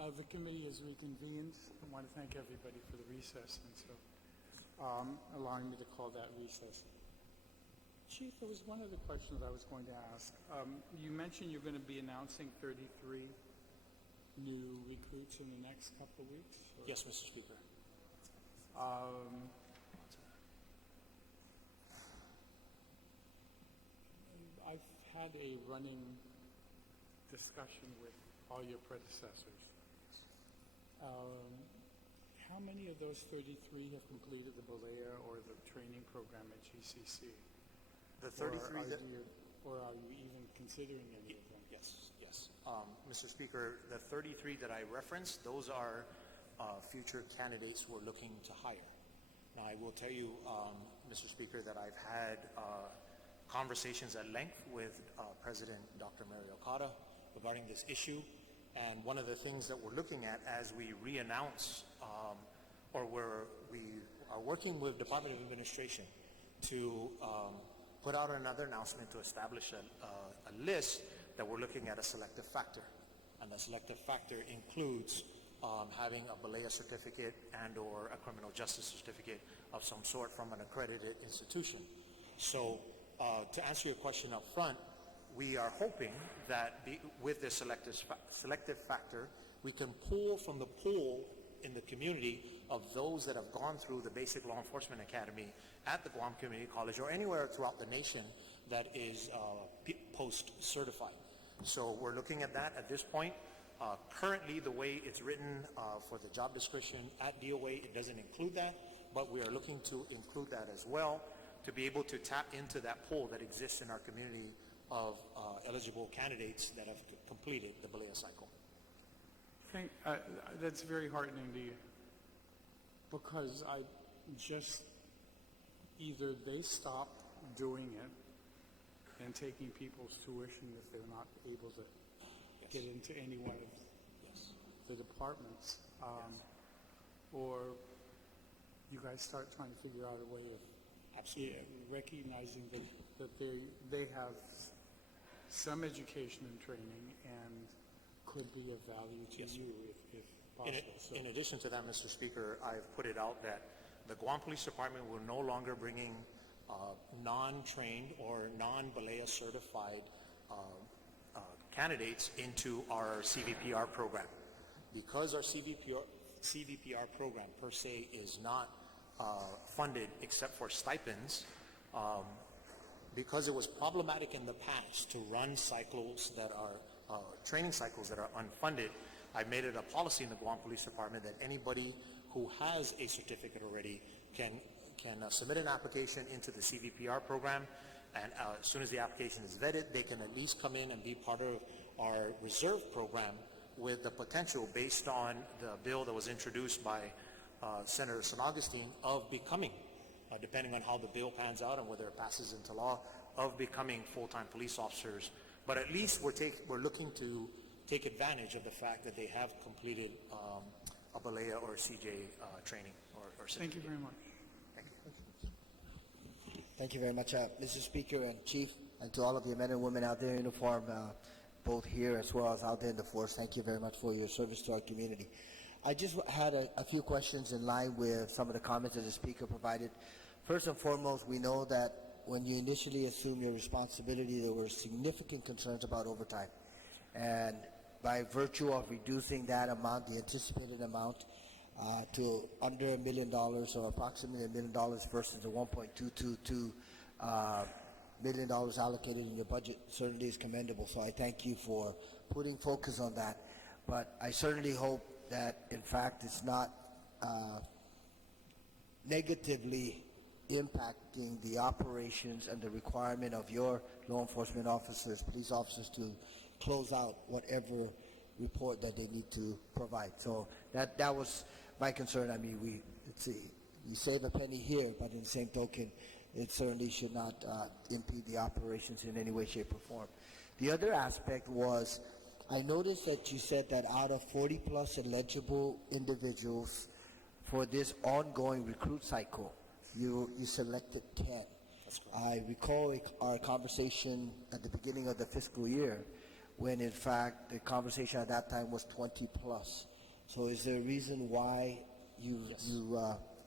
The committee has reconvened. I want to thank everybody for the recess, and so allowing me to call that recess. Chief, there was one other question that I was going to ask. You mentioned you're going to be announcing 33 new recruits in the next couple of weeks? Or? Yes, Mr. Speaker. I've had a running discussion with all your predecessors. How many of those 33 have completed the Balea or the training program at GCC? The 33 or are you even considering any of them? Yes. Mr. Speaker, the 33 that I referenced, those are future candidates we're looking to hire. Now, I will tell you, Mr. Speaker, that I've had conversations at length with President Dr. Mary Okada regarding this issue. And one of the things that we're looking at as we re-announce we are working with Department of Administration to put out another announcement to establish a list that we're looking at a selective factor. And the selective factor includes having a Balea certificate and or a criminal justice certificate of some sort from an accredited institution. So to answer your question up front, we are hoping that with this selective factor, we can pull from the pool in the community of those that have gone through the basic law enforcement academy at the Guam Community College or anywhere throughout the nation that is post-certified. So we're looking at that at this point. Currently, the way it's written for the job description at DOA, it doesn't include that, but we are looking to include that as well to be able to tap into that pool that exists in our community of eligible candidates that have completed the Balea cycle. That's very heartening to you, because either they stop doing it and taking people's tuition if they're not able to get into any one of the departments, or you guys start trying to figure out a way of recognizing that they have some education and training and could be of value to you if possible. In addition to that, Mr. Speaker, I've put it out that the Guam Police Department will no longer bringing non-trained or non-Balea certified candidates into our CVPR program. Because our CVPR program per se is not funded except for stipends, because it was problematic in the past to run cycles that are training cycles that are unfunded, I made it a policy in the Guam Police Department that anybody who has a certificate already can submit an application into the CVPR program, and as soon as the application is vetted, they can at least come in and be part of our reserve program with the potential, based on the bill that was introduced by Senator San Augustine, of becoming, depending on how the bill pans out and whether it passes into law, of becoming full-time police officers. But at least we're looking to take advantage of the fact that they have completed a Balea or CJ training or Thank you very much. Thank you. Thank you very much, Mr. Speaker and Chief, and to all of you men and women out there in uniform, both here as well as out there in the force. Thank you very much for your service to our community. I just had a few questions in line with some of the comments that the Speaker provided. First and foremost, we know that when you initially assumed your responsibility, there were significant concerns about overtime. And by virtue of reducing that amount, the anticipated amount, to under $1 million, or approximately $1 million versus the $1.222 million allocated in your budget, certainly is commendable. So I thank you for putting focus on that. But I certainly hope that, in fact, it's not negatively impacting the operations and the requirement of your law enforcement officers, police officers, to close out whatever report that they need to provide. So that was my concern. I mean, you save a penny here, but in the same token, it certainly should not impede the operations in any way, shape, or form. The other aspect was, I noticed that you said that out of 40 plus eligible individuals for this ongoing recruit cycle, you selected 10. I recall our conversation at the beginning of the fiscal year, when in fact the conversation at that time was 20 plus. So is there a reason why you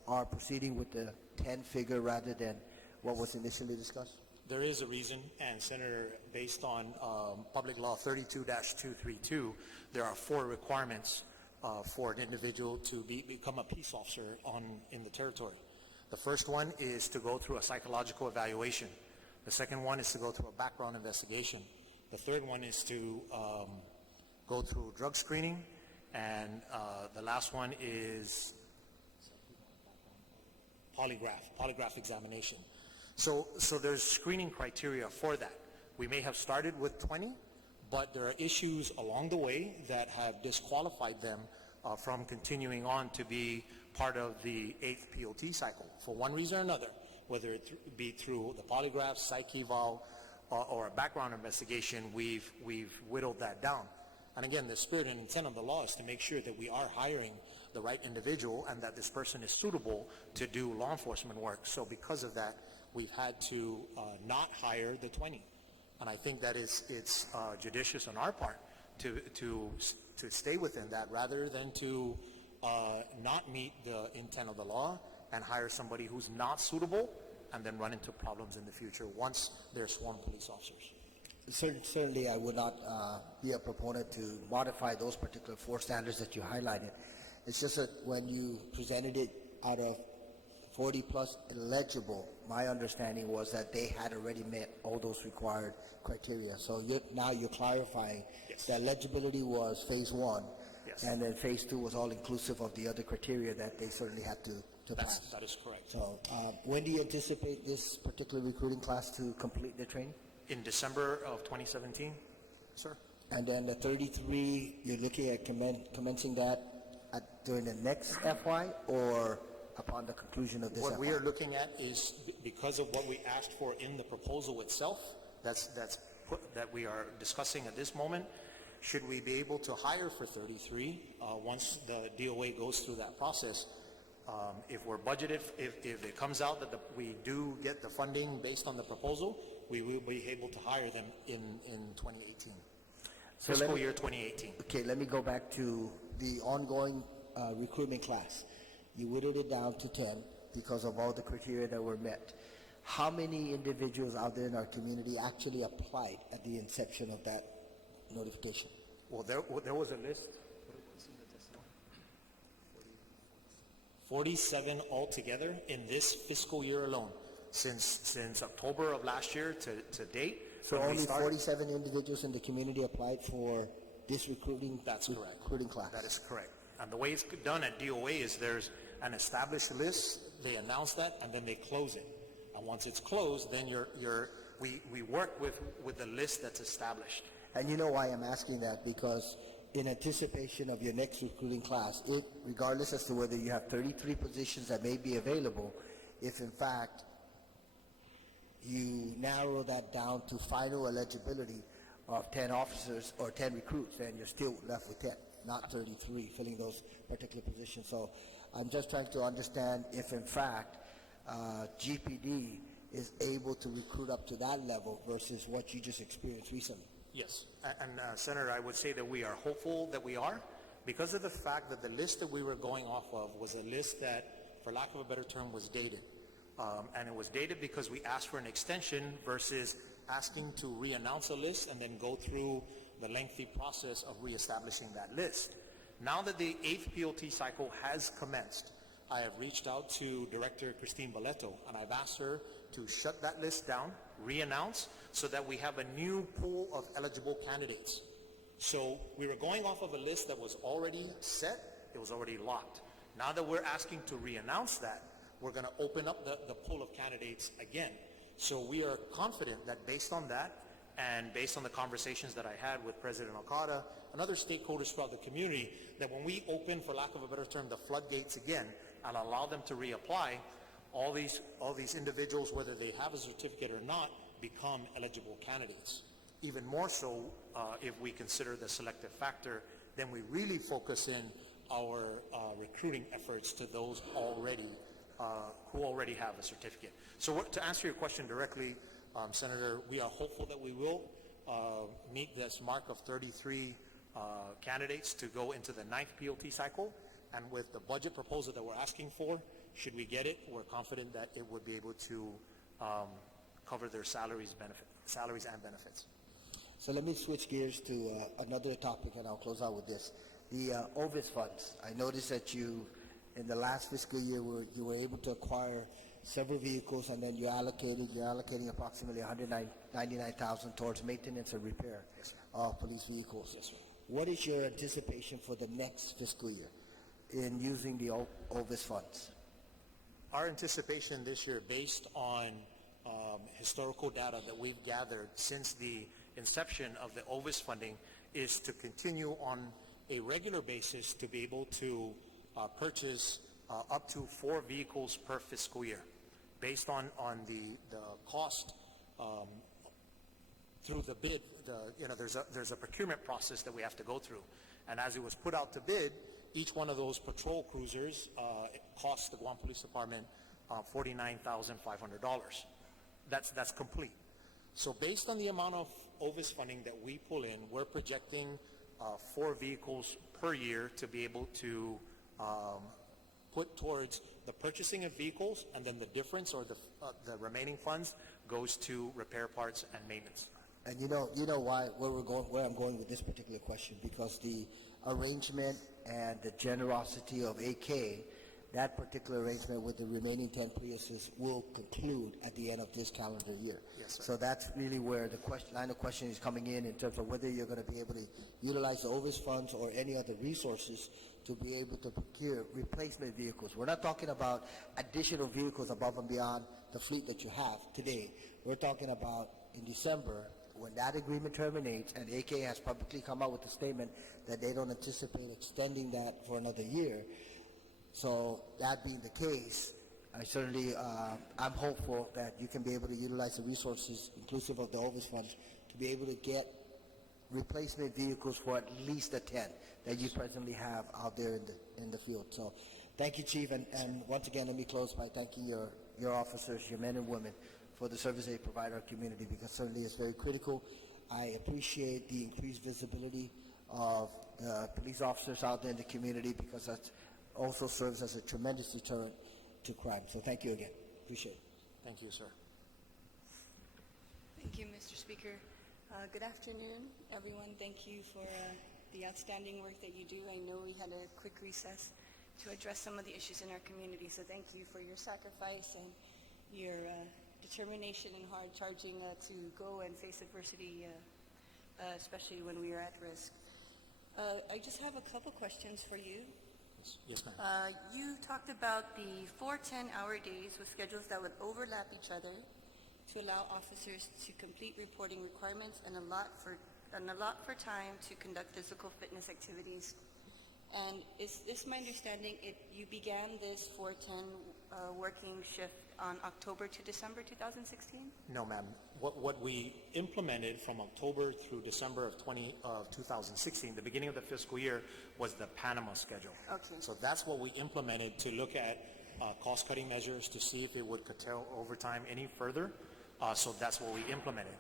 are proceeding with the 10 figure rather than what was initially discussed? There is a reason, and Senator, based on Public Law 32-232, there are 4 requirements for an individual to become a peace officer in the territory. The first one is to go through a psychological evaluation. The second one is to go through a background investigation. The third one is to go through drug screening, and the last one is polygraph examination. So there's screening criteria for that. We may have started with 20, but there are issues along the way that have disqualified them from continuing on to be part of the 8th POT cycle for one reason or another, whether it be through the polygraph, psych eval, or a background investigation. We've whittled that down. And again, the spirit and intent of the law is to make sure that we are hiring the right individual and that this person is suitable to do law enforcement work. So because of that, we've had to not hire the 20. And I think that it's judicious on our part to stay within that rather than to not meet the intent of the law and hire somebody who's not suitable and then run into problems in the future once they're sworn police officers. Certainly, I would not be a proponent to modify those particular 4 standards that you highlighted. It's just that when you presented it out of 40 plus eligible, my understanding was that they had already met all those required criteria. So now you're clarifying that eligibility was phase 1, and then phase 2 was all inclusive of the other criteria that they certainly had to pass. That is correct. So when do you anticipate this particular recruiting class to complete the training? In December of 2017, sir. And then the 33, you're looking at commencing that during the next FY or upon the conclusion of this What FY? we are looking at is because of what we asked for in the proposal itself, that we are discussing at this moment. Should we be able to hire for 33 once the DOA goes through that process? If we're budgeted, if it comes out that we do get the funding based on the proposal, we will be able to hire them in 2018. So Fiscal year 2018. Okay, let me go back to the ongoing recruitment class. You whittled it down to 10 because of all the criteria that were met. How many individuals out there in our community actually applied at the inception of that notification? Well, there was a list. 47 altogether in this fiscal year alone, since October of last year to date. So only 47 individuals in the community applied for this recruiting class? That is correct. And the way it's done at DOA is there's an established list, they announce that, and then they close it. And once it's closed, then we work with the list that's established. And you know why I'm asking that? Because in anticipation of your next recruiting class, regardless as to whether you have 33 positions that may be available, if in fact you narrow that down to final eligibility of 10 officers or 10 recruits, then you're still left with 10, not 33 filling those particular positions. So I'm just trying to understand if in fact GPD is able to recruit up to that level versus what you just experienced recently. Yes, and Senator, I would say that we are hopeful that we are, because of the fact that the list that we were going off of was a list that, for lack of a better term, was dated. And it was dated because we asked for an extension versus asking to re-announce a list and then go through the lengthy process of reestablishing that list. Now that the 8th POT cycle has commenced, I have reached out to Director Christine Boleto, and I've asked her to shut that list down, re-announce, so that we have a new pool of eligible candidates. So we were going off of a list that was already set, it was already locked. Now that we're asking to re-announce that, we're going to open up the pool of candidates again. So we are confident that based on that, and based on the conversations that I had with President Okada and other stakeholders throughout the community, that when we open, for lack of a better term, the floodgates again and allow them to reapply, all these individuals, whether they have a certificate or not, become eligible candidates. Even more so if we consider the selective factor, then we really focus in our recruiting efforts to those who already have a certificate. So to answer your question directly, Senator, we are hopeful that we will meet this mark of 33 candidates to go into the 9th POT cycle, and with the budget proposal that we're asking for, should we get it, we're confident that it would be able to cover their salaries and benefits. So let me switch gears to another topic, and I'll close out with this. The OVIS funds. I noticed that you, in the last fiscal year, you were able to acquire several vehicles, and then you're allocating approximately $199,000 towards maintenance and repair of police vehicles. Yes, sir. What is your anticipation for the next fiscal year in using the OVIS funds? Our anticipation this year, based on historical data that we've gathered since the inception of the OVIS funding, is to continue on a regular basis to be able to purchase up to 4 vehicles per fiscal year, based on the cost through the bid. There's a procurement process that we have to go through, and as it was put out to bid, each one of those patrol cruisers cost the Guam Police Department $49,500. That's complete. So based on the amount of OVIS funding that we pull in, we're projecting 4 vehicles per year to be able to put towards the purchasing of vehicles, and then the difference or the remaining funds goes to repair parts and maintenance. And you know where I'm going with this particular question, because the arrangement and the generosity of AK, that particular arrangement with the remaining 10 Priuses will conclude at the end of this calendar year. Yes, sir. So that's really where the line of question is coming in terms of whether you're going to be able to utilize the OVIS funds or any other resources to be able to procure replacement vehicles. We're not talking about additional vehicles above and beyond the fleet that you have today. We're talking about in December, when that agreement terminates, and AK has publicly come out with a statement that they don't anticipate extending that for another year. So that being the case, I certainly, I'm hopeful that you can be able to utilize the resources, inclusive of the OVIS funds, to be able to get replacement vehicles for at least the 10 that you presently have out there in the field. So thank you, Chief, and once again, let me close by thanking your officers, your men and women, for the service they provide our community, because certainly it's very critical. I appreciate the increased visibility of police officers out there in the community, because that also serves as a tremendous deterrent to crime. So thank you again. Appreciate it. Thank you, sir. Thank you, Mr. Speaker. Good afternoon, everyone. Thank you for the outstanding work that you do. I know we had a quick recess to address some of the issues in our community, so thank you for your sacrifice and your determination and hard charging to go and face adversity, especially when we are at risk. I just have a couple questions for you. Yes, ma'am. You talked about the 4 10-hour days with schedules that would overlap each other to allow officers to complete reporting requirements and allot for time to conduct physical fitness activities. And is this my understanding? You began this 410 working shift on October to December 2016? No, ma'am. What we implemented from October through December of 2016, the beginning of the fiscal year, was the Panama schedule. Okay. So that's what we implemented to look at cost-cutting measures to see if it would curtail overtime any further. So that's what we implemented.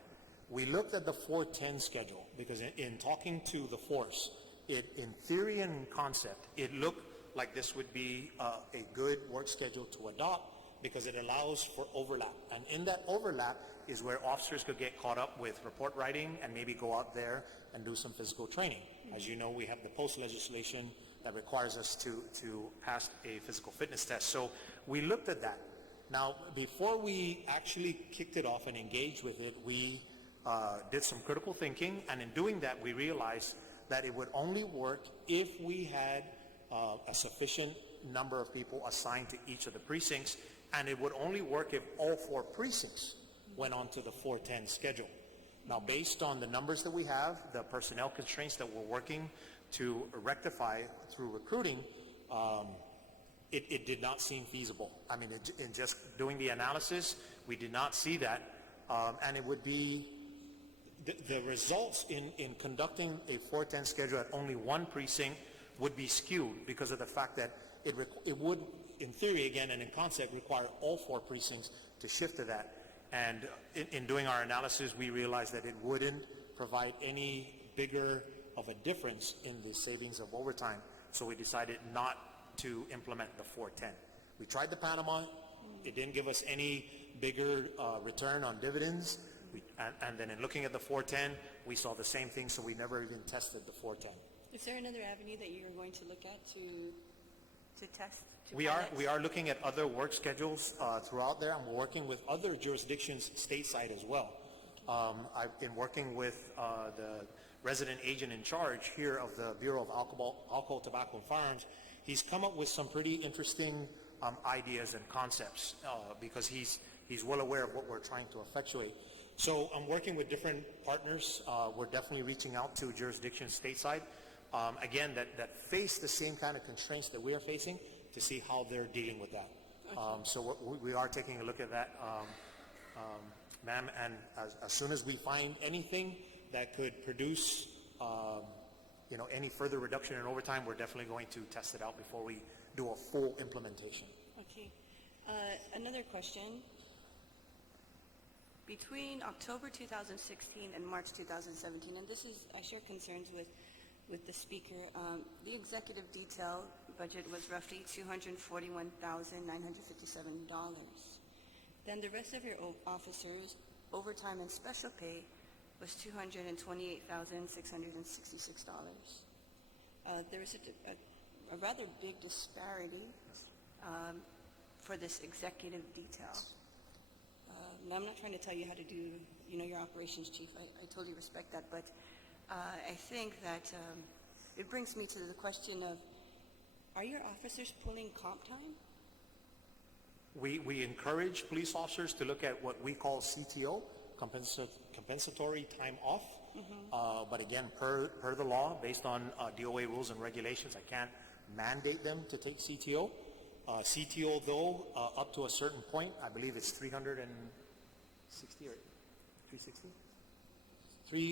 We looked at the 410 schedule because in talking to the force, in theory and concept, it looked like this would be a good work schedule to adopt, because it allows for overlap. And in that overlap is where officers could get caught up with report writing and maybe go out there and do some physical training. As you know, we have the post legislation that requires us to pass a physical fitness test. So we looked at that. Now, before we actually kicked it off and engaged with it, we did some critical thinking, and in doing that, we realized that it would only work if we had a sufficient number of people assigned to each of the precincts, and it would only work if all 4 precincts went on to the 410 schedule. Now, based on the numbers that we have, the personnel constraints that we're working to rectify through recruiting, it did not seem feasible. I mean, in just doing the analysis, we did not see that, and it would be the results in conducting a 410 schedule at only 1 precinct would be skewed because of the fact that it would, in theory again and in concept, require all 4 precincts to shift to that. And in doing our analysis, we realized that it wouldn't provide any bigger of a difference in the savings of overtime, so we decided not to implement the 410. We tried the Panama. It didn't give us any bigger return on dividends. And then in looking at the 410, we saw the same thing, so we never even tested the 410. Is there another avenue that you're going to look at to test? We are looking at other work schedules throughout there, and we're working with other jurisdictions stateside as well. I've been working with the resident agent in charge here of the Bureau of Alcohol, Tobacco, and Firearms. He's come up with some pretty interesting ideas and concepts because he's well aware of what we're trying to effectuate. So I'm working with different partners. We're definitely reaching out to jurisdictions stateside, again, that face the same kind of constraints that we are facing, to see how they're dealing with that. So we are taking a look at that, ma'am, and as soon as we find anything that could produce any further reduction in overtime, we're definitely going to test it out before we do a full implementation. Okay. Another question. Between October 2016 and March 2017, and I share concerns with the speaker, the executive detail budget was roughly $241,957. Then the rest of your officers, overtime and special pay, was $228,666. There is a rather big disparity for this executive detail. Now, I'm not trying to tell you how to do, your operations, Chief. I totally respect that, but I think that it brings me to the question of, are your officers pulling comp time? We encourage police officers to look at what we call CTO, compensatory time off. But again, per the law, based on DOA rules and regulations, I can't mandate them to take CTO. CTO, though, up to a certain point, I believe it's 360 or 360?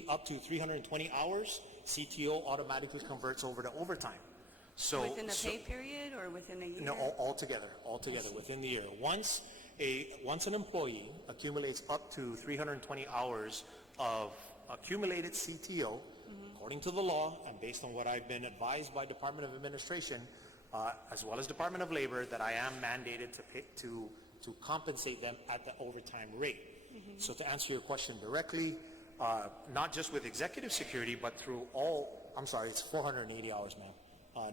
Up to 320 hours, CTO automatically converts over to overtime. So within a pay period or within a year? No, altogether, within the year. Once an employee accumulates up to 320 hours of accumulated CTO, according to the law, and based on what I've been advised by Department of Administration, as well as Department of Labor, that I am mandated to compensate them at the overtime rate. So to answer your question directly, not just with executive security, but through it's 480 hours, ma'am.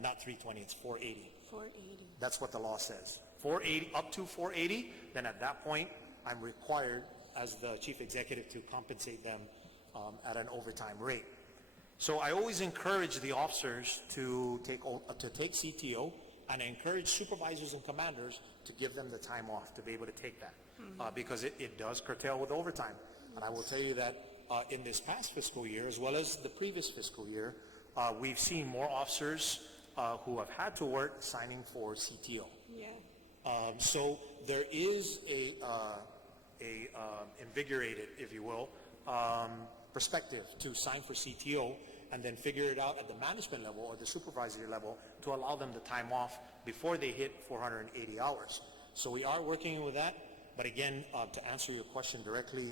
Not 320, it's 480. 480. That's what the law says. 480, up to 480, then at that point, I'm required as the chief executive to compensate them at an overtime rate. So I always encourage the officers to take CTO, and I encourage supervisors and commanders to give them the time off to be able to take that, because it does curtail with overtime. And I will tell you that in this past fiscal year, as well as the previous fiscal year, we've seen more officers who have had to work signing for CTO. Yeah. So there is a invigorated, if you will, perspective to sign for CTO and then figure it out at the management level or the supervisory level to allow them the time off before they hit 480 hours. So we are working with that. But again, to answer your question directly,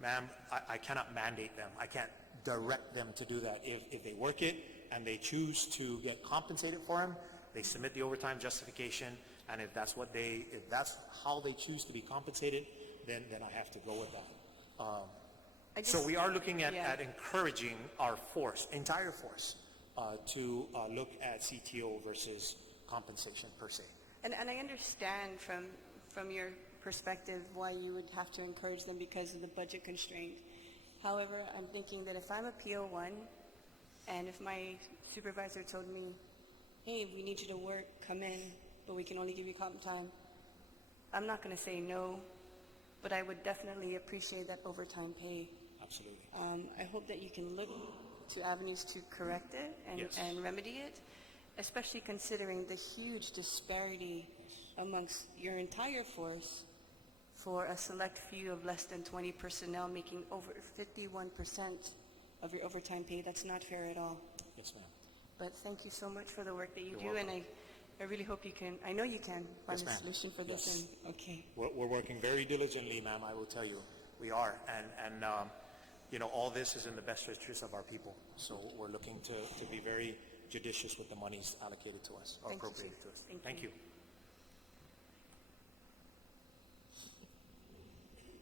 ma'am, I cannot mandate them. I can't direct them to do that. If they work it and they choose to get compensated for them, they submit the overtime justification, and if that's how they choose to be compensated, then I have to go with that. So we are looking at encouraging our entire force, to look at CTO versus compensation per se. And I understand from your perspective why you would have to encourage them because of the budget constraint. However, I'm thinking that if I'm a PO1 and if my supervisor told me, hey, we need you to work, come in, but we can only give you comp time, I'm not going to say no, but I would definitely appreciate that overtime pay. Absolutely. I hope that you can look to avenues to correct it and remedy it, especially considering the huge disparity amongst your entire force for a select few of less than 20 personnel making over 51% of your overtime pay. That's not fair at all. Yes, ma'am. But thank you so much for the work that you do, welcome. and I really hope you can, I know you can find Yes, a ma'am. solution for this. Yes. And, okay. We're working very diligently, ma'am, I will tell you. We are. And all this is in the best interest of our people. So we're looking to be very judicious with the monies allocated to us or Thank you, appropriated Chief. to us. Thank you.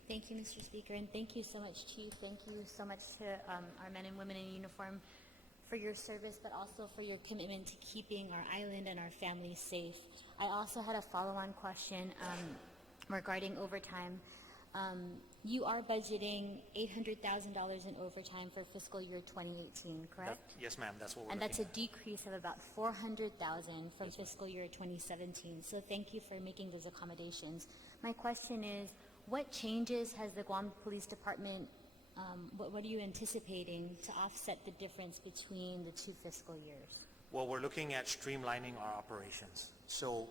Thank you, Mr. Speaker, and thank you so much, Chief. Thank you so much to our men and women in uniform for your service, but also for your commitment to keeping our island and our families safe. I also had a follow-on question regarding overtime. You are budgeting $800,000 in overtime for fiscal year 2018, correct? Yes, ma'am, that's what we're And looking that's a at. decrease of about $400,000 from fiscal year 2017. So thank you for making those accommodations. My question is, what changes has the Guam Police Department, what are you anticipating to offset the difference between the two fiscal years? Well, we're looking at streamlining our operations. So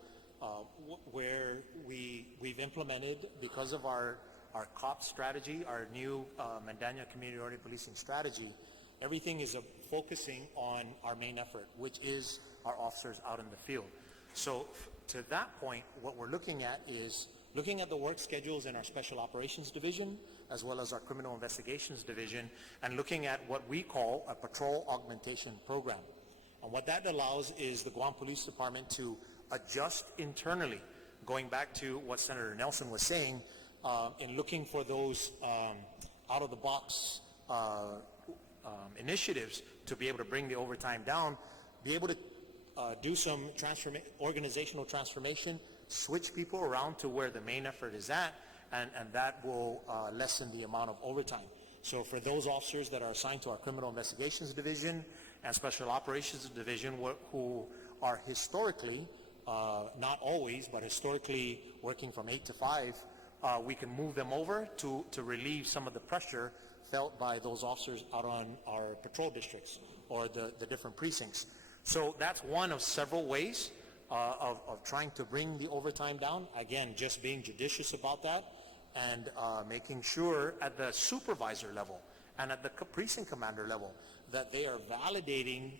where we've implemented, because of our COP strategy, our new Mandanya community-oriented policing strategy, everything is focusing on our main effort, which is our officers out in the field. So to that point, what we're looking at is looking at the work schedules in our Special Operations Division, as well as our Criminal Investigations Division, and looking at what we call a patrol augmentation program. And what that allows is the Guam Police Department to adjust internally, going back to what Senator Nelson was saying, in looking for those out-of-the-box initiatives to be able to bring the overtime down, be able to do some organizational transformation, switch people around to where the main effort is at, and that will lessen the amount of overtime. So for those officers that are assigned to our Criminal Investigations Division and Special Operations Division who are historically, not always, but historically working from 8 to 5, we can move them over to relieve some of the pressure felt by those officers out on our patrol districts or the different precincts. So that's one of several ways of trying to bring the overtime down. Again, just being judicious about that and making sure at the supervisor level and at the precinct commander level that they are validating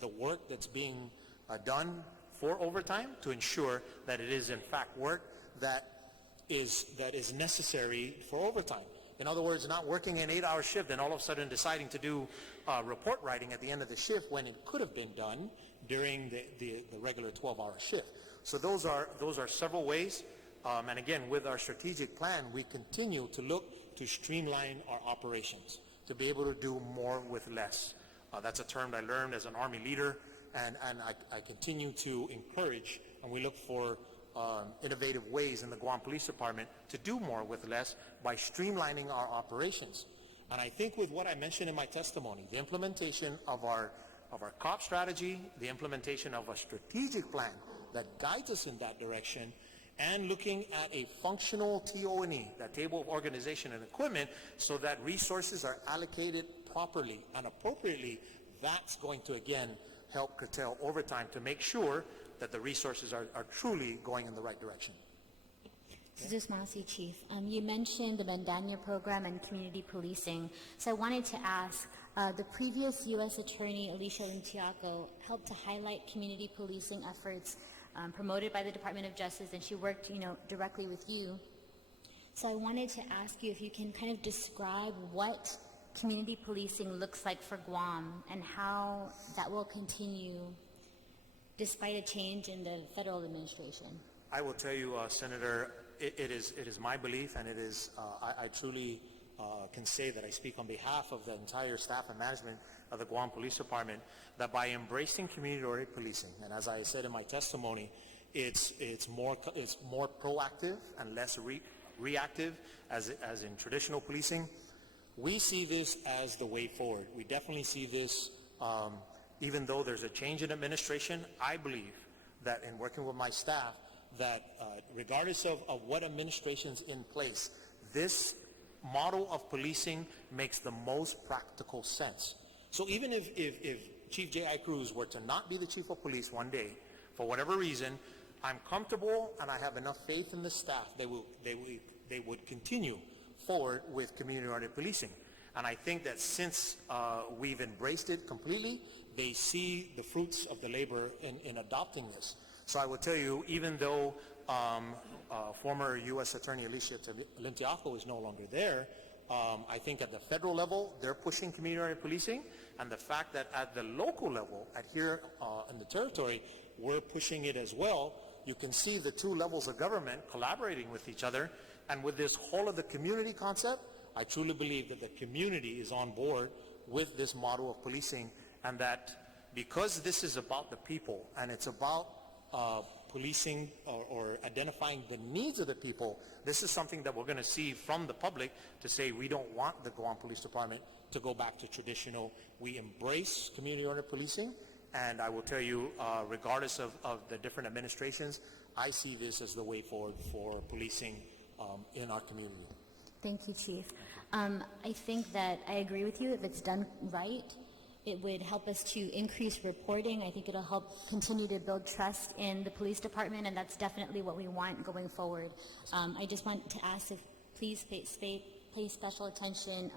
the work that's being done for overtime to ensure that it is in fact work that is necessary for overtime. In other words, not working an 8-hour shift and all of a sudden deciding to do report writing at the end of the shift when it could have been done during the regular 12-hour shift. So those are several ways. And again, with our strategic plan, we continue to look to streamline our operations, to be able to do more with less. That's a term I learned as an Army leader, and I continue to encourage, and we look for innovative ways in the Guam Police Department to do more with less by streamlining our operations. And I think with what I mentioned in my testimony, the implementation of our COP strategy, the implementation of a strategic plan that guides us in that direction, and looking at a functional TO&E, that table of organization and equipment, so that resources are allocated properly and appropriately, that's going to again help curtail overtime to make sure that the resources are truly going in the right direction. Masi, Chief. You mentioned the Mandanya program and community policing. So I wanted to ask, the previous U.S. Attorney, Alicia Lintiaco, helped to highlight community policing efforts promoted by the Department of Justice, and she worked, directly with you. So I wanted to ask you if you can kind of describe what community policing looks like for Guam and how that will continue despite a change in the federal administration. I will tell you, Senator, it is my belief, and it is, I truly can say that I speak on behalf of the entire staff and management of the Guam Police Department, that by embracing community-oriented policing, and as I said in my testimony, it's more proactive and less reactive as in traditional policing. We see this as the way forward. We definitely see this, even though there's a change in administration. I believe that in working with my staff, that regardless of what administration's in place, this model of policing makes the most practical sense. So even if Chief J.I. Cruz were to not be the chief of police one day, for whatever reason, I'm comfortable and I have enough faith in the staff, they would continue forward with community-oriented policing. And I think that since we've embraced it completely, they see the fruits of the labor in adopting this. So I will tell you, even though former U.S. Attorney Alicia Lintiaco is no longer there, I think at the federal level, they're pushing community-oriented policing, and the fact that at the local level, at here in the territory, we're pushing it as well. You can see the two levels of government collaborating with each other, and with this whole of the community concept, I truly believe that the community is on board with this model of policing, and that because this is about the people and it's about policing or identifying the needs of the people, this is something that we're going to see from the public to say we don't want the Guam Police Department to go back to traditional. We embrace community-oriented policing, and I will tell you, regardless of the different administrations, I see this as the way forward for policing in our community. Thank you, Chief. I think that I agree with you. If it's done right, it would help us to increase reporting. I think it'll help continue to build trust in the police department, and that's definitely what we want going forward. I just want to ask if please pay special attention.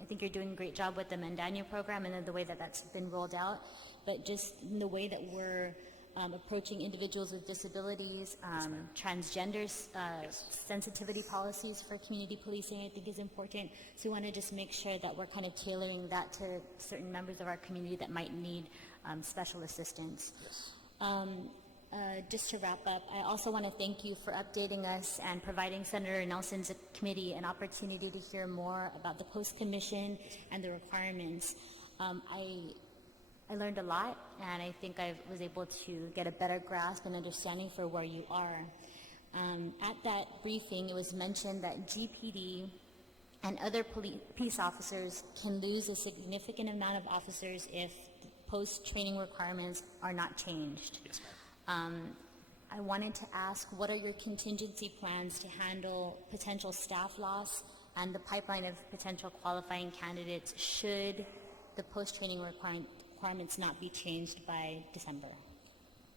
I think you're doing a great job with the Mandania program and then the way that that's been rolled out, but just in the way that we're approaching individuals with disabilities, transgenders, sensitivity policies for community policing, I think is important. So we want to just make sure that we're kind of tailoring that to certain members of our community that might need special assistance. Just to wrap up, I also want to thank you for updating us and providing Senator Nelson's committee an opportunity to hear more about the post-commission and the requirements. I learned a lot, and I think I was able to get a better grasp and understanding for where you are. At that briefing, it was mentioned that GPD and other peace officers can lose a significant amount of officers if the post-training requirements are not changed. Yes, ma'am. I wanted to ask, what are your contingency plans to handle potential staff loss and the pipeline of potential qualifying candidates should the post-training requirements not be changed by December?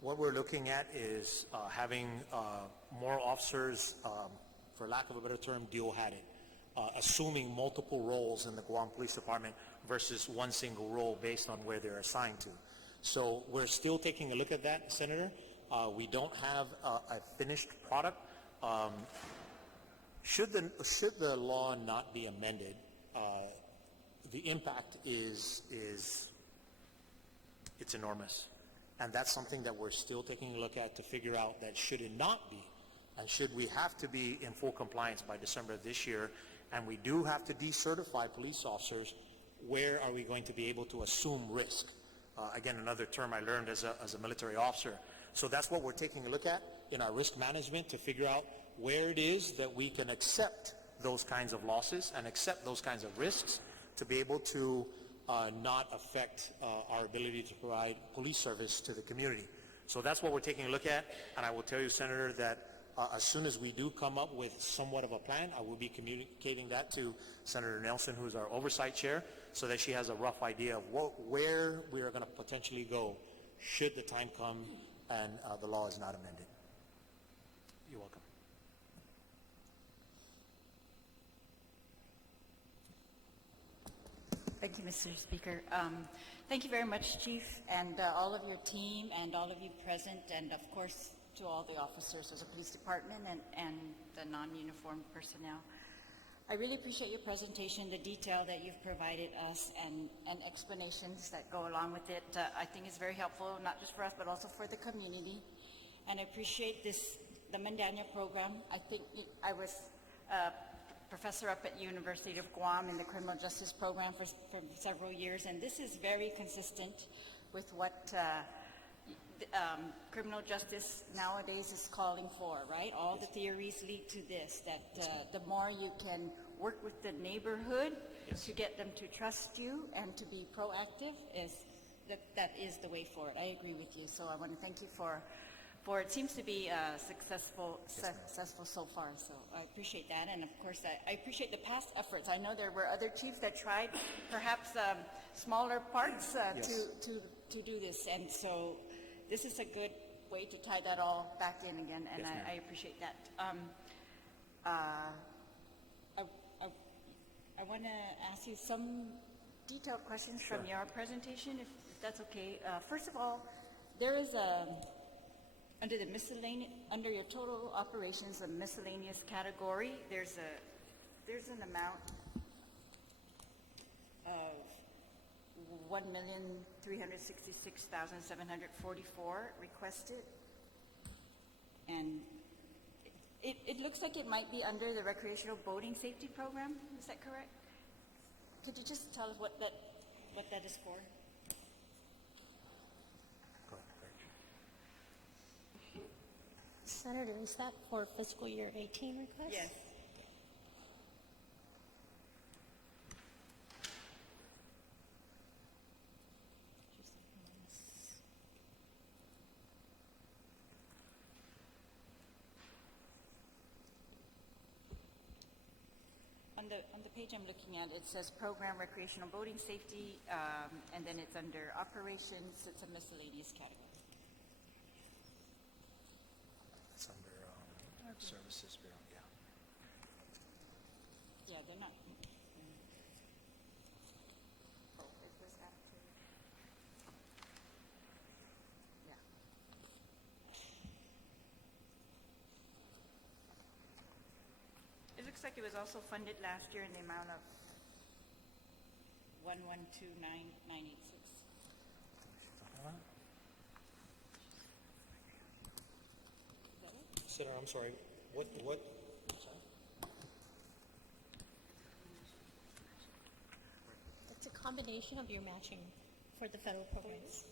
What we're looking at is having more officers, for lack of a better term, dual-hatted, assuming multiple roles in the Guam Police Department versus one single role based on where they're assigned to. So we're still taking a look at that, Senator. We don't have a finished product. Should the law not be amended, the impact is it's enormous. And that's something that we're still taking a look at to figure out that should it not be, and should we have to be in full compliance by December of this year, and we do have to decertify police officers, where are we going to be able to assume risk? Again, another term I learned as a military officer. So that's what we're taking a look at in our risk management to figure out where it is that we can accept those kinds of losses and accept those kinds of risks to be able to not affect our ability to provide police service to the community. So that's what we're taking a look at, and I will tell you, Senator, that as soon as we do come up with somewhat of a plan, I will be communicating that to Senator Nelson, who is our oversight chair, so that she has a rough idea of where we are going to potentially go should the time come and the law is not amended. You're welcome. Thank you, Mr. Speaker. Thank you very much, Chief, and all of your team, and all of you present, and of course to all the officers of the police department and the non-uniformed personnel. I really appreciate your presentation, the detail that you've provided us, and explanations that go along with it. I think it's very helpful, not just for us, but also for the community. And I appreciate the Mandania program. I think I was professor up at University of Guam in the criminal justice program for several years, and this is very consistent with what criminal justice nowadays is calling for, right? All the theories lead to this, that the more you can work with the neighborhood to get them to trust you and to be proactive, that is the way forward. I agree with you, so I want to thank you for it seems to be successful so far, so I appreciate that. And of course, I appreciate the past efforts. I know there were other chiefs that tried perhaps smaller parts to do this, and so this is a good way to tie that all back in again, and I appreciate that. I want to ask you some detailed questions from your presentation, if that's okay. First of all, there is under your total operations, the miscellaneous category, there's an amount of $1,366,744 requested. And it looks like it might be under the recreational boating safety program. Is that correct? Could you just tell us what that is for? Senator, is that for fiscal year 18 request? Yes. On the page I'm looking at, it says Program Recreational Boating Safety, and then it's under Operations. It's a miscellaneous category. It's under Services Bureau, yeah. Yeah, they're not. Oh, is this after? Yeah. It looks like it was also funded last year in the amount of $1,129,986. Senator, I'm sorry, what, sorry? It's a combination of your matching for the federal programs.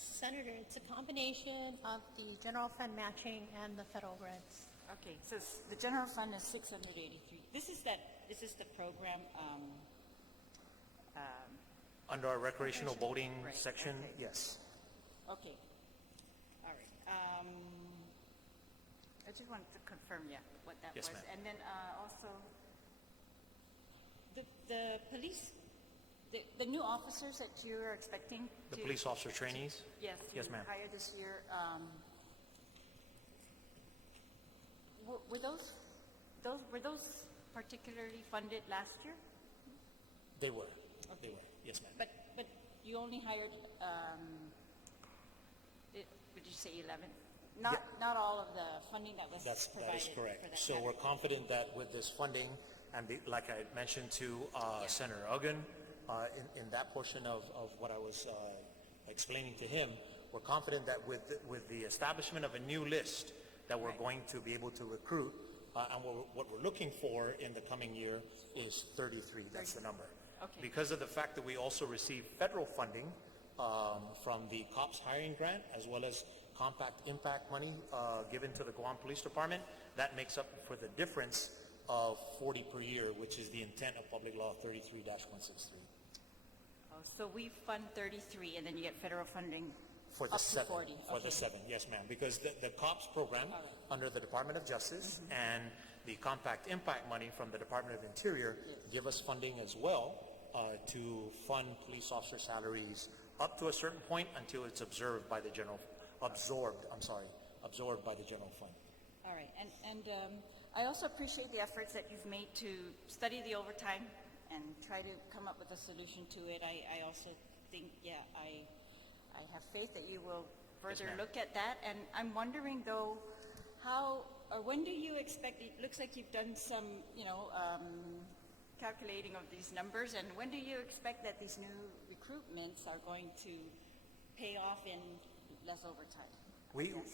Senator, it's a combination of the general fund matching and the federal grants. Okay, so the general fund is 683. This is the program, Under our recreational boating Right, section, okay. yes. okay. All right. I just wanted to confirm, what that Yes, was. ma'am. And then also, the police, the new officers that you are expecting The to... police officer trainees? Yes, Yes, to ma'am. hire this year. Were those particularly funded last year? They were, they were, yes, ma'am. But you only hired, would you say 11? Not all of the funding that was That provided is for correct. that So category. we're confident that with this funding, and like I mentioned to Senator Uggan, in that portion of what I was explaining to him, we're confident that with the establishment of a new list that we're going to be able to recruit, and what we're looking for in the coming year is 33. That's the number. Okay. Because of the fact that we also receive federal funding from the COPS hiring grant, as well as compact impact money given to the Guam Police Department, that makes up for the difference of 40 per year, which is the intent of Public Law 33-163. Oh, so we fund 33, and then you get federal funding For the up to 7. 40. For Okay. the 7, yes, ma'am. Because the COPS program All right. under the Department of Justice and the compact impact money from the Department of Interior give us funding as well to fund police officer salaries up to a certain point until it's absorbed by the general fund. All right, and I also appreciate the efforts that you've made to study the overtime and try to come up with a solution to it. I also think, I have faith that you will further ma'am. look at that. And I'm wondering, though, how or when do you expect, it looks like you've done some, calculating of these numbers, and when do you expect that these new recruitments are going to pay off in less overtime?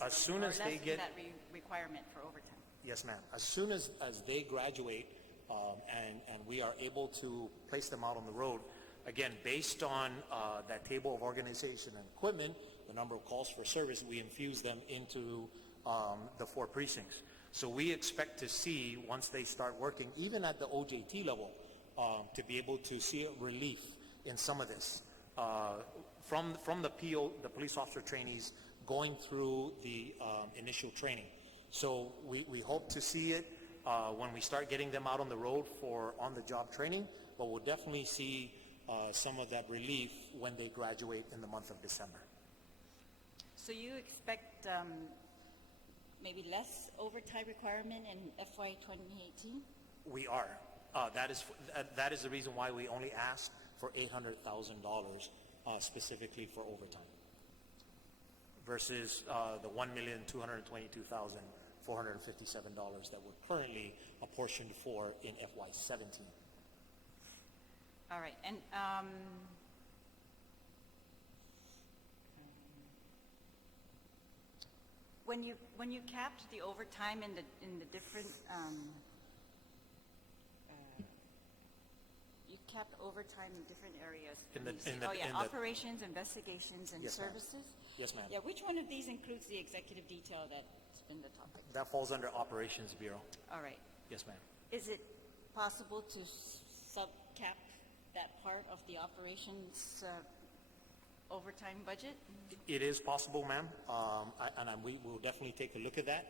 As soon Or as they less than get... that requirement for overtime? Yes, ma'am. As soon as they graduate and we are able to place them out on the road, again, based on that table of organization and equipment, the number of calls for service, we infuse them into the 4 precincts. So we expect to see, once they start working, even at the OJT level, to be able to see a relief in some of this. From the PO, the police officer trainees, going through the initial training. So we hope to see it when we start getting them out on the road for on-the-job training, but we'll definitely see some of that relief when they graduate in the month of December. So you expect maybe less overtime requirement in FY 2018? We are. That is the reason why we only asked for $800,000 specifically for overtime versus the $1,222,457 that we're currently apportioned for in FY 17. All right, and when you capped the overtime in the different you capped overtime in different areas. Operations, investigations, and Yes, ma'am. services. Yes, ma'am. Yeah, which one of these includes the executive detail that's been the topic? That falls under Operations Bureau. All right. Yes, ma'am. Is it possible to sub-cap that part of the operations overtime budget? It is possible, ma'am, we will definitely take a look at that.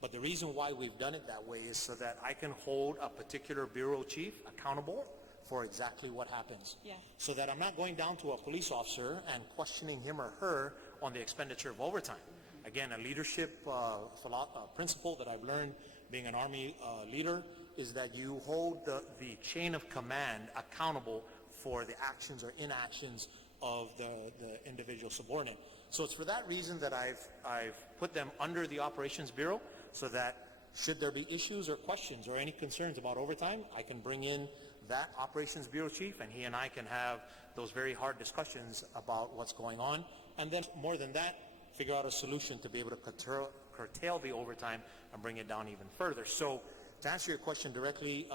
But the reason why we've done it that way is so that I can hold a particular bureau chief accountable for exactly what happens. Yeah. So that I'm not going down to a police officer and questioning him or her on the expenditure of overtime. Again, a leadership principle that I've learned being an Army leader is that you hold the chain of command accountable for the actions or inactions of the individual subordinate. So it's for that reason that I've put them under the Operations Bureau, so that should there be issues or questions or any concerns about overtime, I can bring in that Operations Bureau chief, and he and I can have those very hard discussions about what's going on. And then more than that, figure out a solution to be able to curtail the overtime and bring it down even further. So to answer your question directly,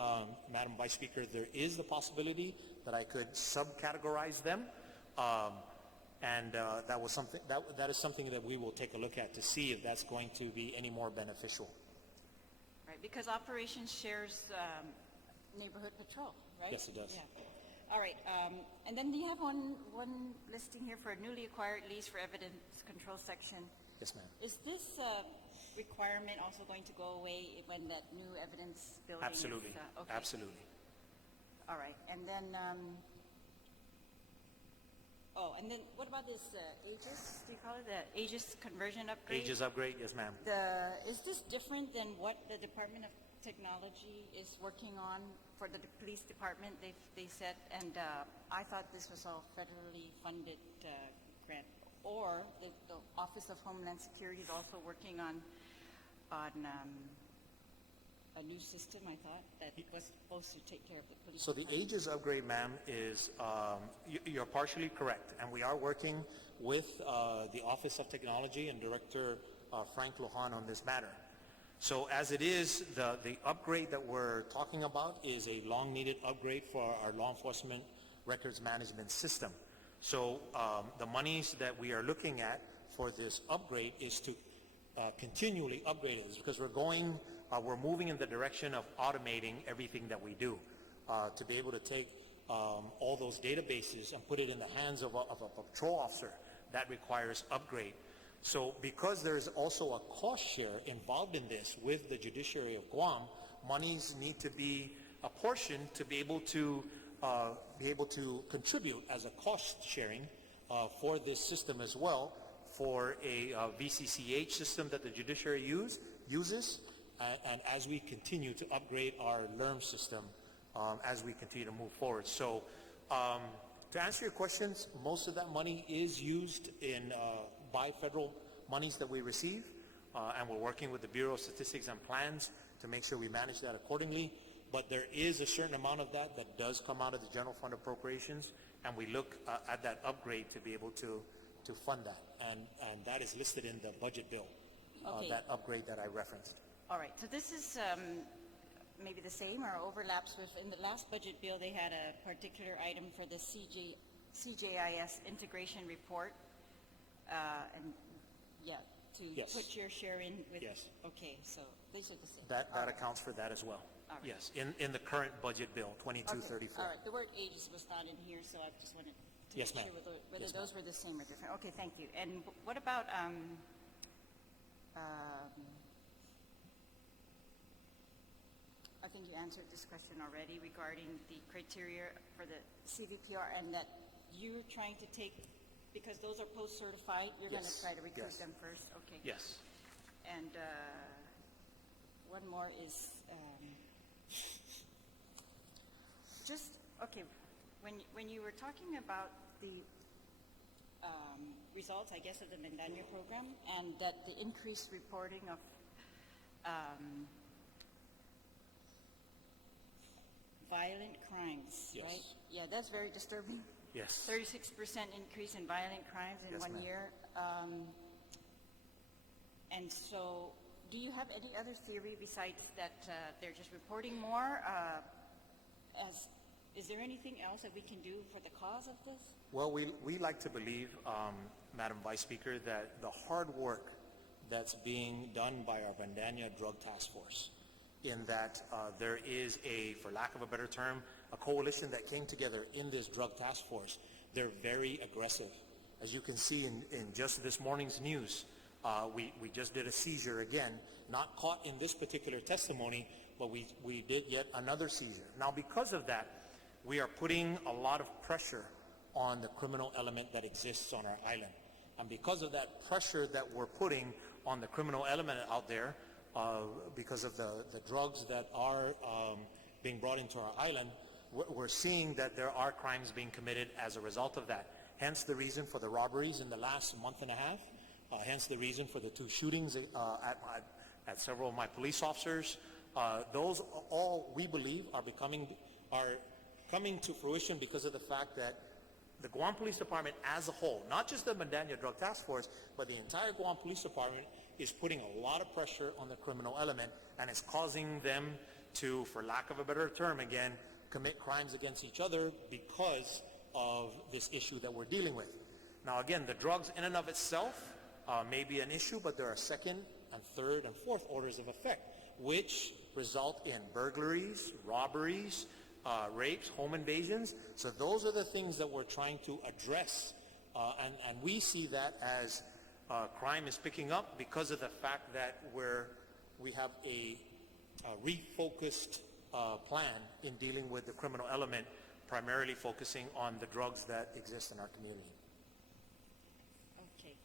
Madam Vice Speaker, there is the possibility that I could subcategorize them. That is something that we will take a look at to see if that's going to be any more beneficial. Right, because operations shares neighborhood patrol, right? Yes, it does. Yeah. All right, and then do you have one listing here for a newly acquired lease for evidence control section? Yes, ma'am. Is this requirement also going to go away when that new evidence building Absolutely. is... okay. Absolutely. All right, and then... and then what about this Aegis, do you call it, the Aegis conversion upgrade? Aegis upgrade, yes, ma'am. Is this different than what the Department of Technology is working on for the police department, they said, and I thought this was all federally funded grant, or the Office of Homeland Security is also working on a new system, I thought, that was supposed to take care of the police So the department. Aegis upgrade, ma'am, is, you're partially correct, and we are working with the Office of Technology and Director Frank Lohan on this matter. So as it is, the upgrade that we're talking about is a long-needed upgrade for our law enforcement records management system. So the monies that we are looking at for this upgrade is to continually upgrade it, because we're moving in the direction of automating everything that we do, to be able to take all those databases and put it in the hands of a patrol officer. That requires upgrade. So because there's also a cost share involved in this with the judiciary of Guam, monies need to be apportioned to be able to contribute as a cost sharing for this system as well, for a VCCH system that the judiciary uses, and as we continue to upgrade our LERM system as we continue to move forward. So to answer your questions, most of that money is used by federal monies that we receive, and we're working with the Bureau of Statistics and Plans to make sure we manage that accordingly. But there is a certain amount of that does come out of the general fund appropriations, and we look at that upgrade to be able to fund that, and that is listed in the budget bill, Okay. that upgrade that I referenced. All right, so this is maybe the same or overlaps with, in the last budget bill, they had a particular item for the CJIS integration report, and to Yes. put your share in with. Yes. Okay, so these are the same. That All right. accounts for that as well. All right. Yes, in the current budget bill, Okay, 2234. all right, the word ages was not in here, so I just wanted to Yes, make ma'am. sure whether Yes, those were the same or different. Okay, thank you. And what about, I think you answered this question already regarding the criteria for the CVPR, and that you're trying to take, because those are post-certified, you're going to Yes, try to recruit yes. them first? Okay. Yes. And one more is just, okay, when you were talking about the results, I guess, of the Mandanya program, and that the increased reporting of violent crimes, Yes. right? Yeah, that's very disturbing. Yes. 36% increase in violent crimes in Yes, 1 ma'am. year. And so, do you have any other theory besides that they're just reporting more? Is there anything else that we can do for the cause of this? Well, we like to believe, Madam Vice Speaker, that the hard work that's being done by our Bandanya Drug Task Force, in that there is for lack of a better term, a coalition that came together in this drug task force. They're very aggressive. As you can see in just this morning's news, we just did a seizure again, not caught in this particular testimony, but we did yet another seizure. Now, because of that, we are putting a lot of pressure on the criminal element that exists on our island. And because of that pressure that we're putting on the criminal element out there, because of the drugs that are being brought into our island, we're seeing that there are crimes being committed as a result of that. Hence the reason for the robberies in the last month and a half. Hence the reason for the 2 shootings at several of my police officers. Those all, we believe, are coming to fruition because of the fact that the Guam Police Department as a whole, not just the Mandanya Drug Task Force, but the entire Guam Police Department is putting a lot of pressure on the criminal element, and is causing them to, for lack of a better term again, commit crimes against each other because of this issue that we're dealing with. Now again, the drugs in and of itself may be an issue, but there are second and third and fourth orders of effect, which result in burglaries, robberies, rapes, home invasions. So those are the things that we're trying to address. And we see that as crime is picking up because of the fact that we have a refocused plan in dealing with the criminal element, primarily focusing on the drugs that exist in our community. Okay.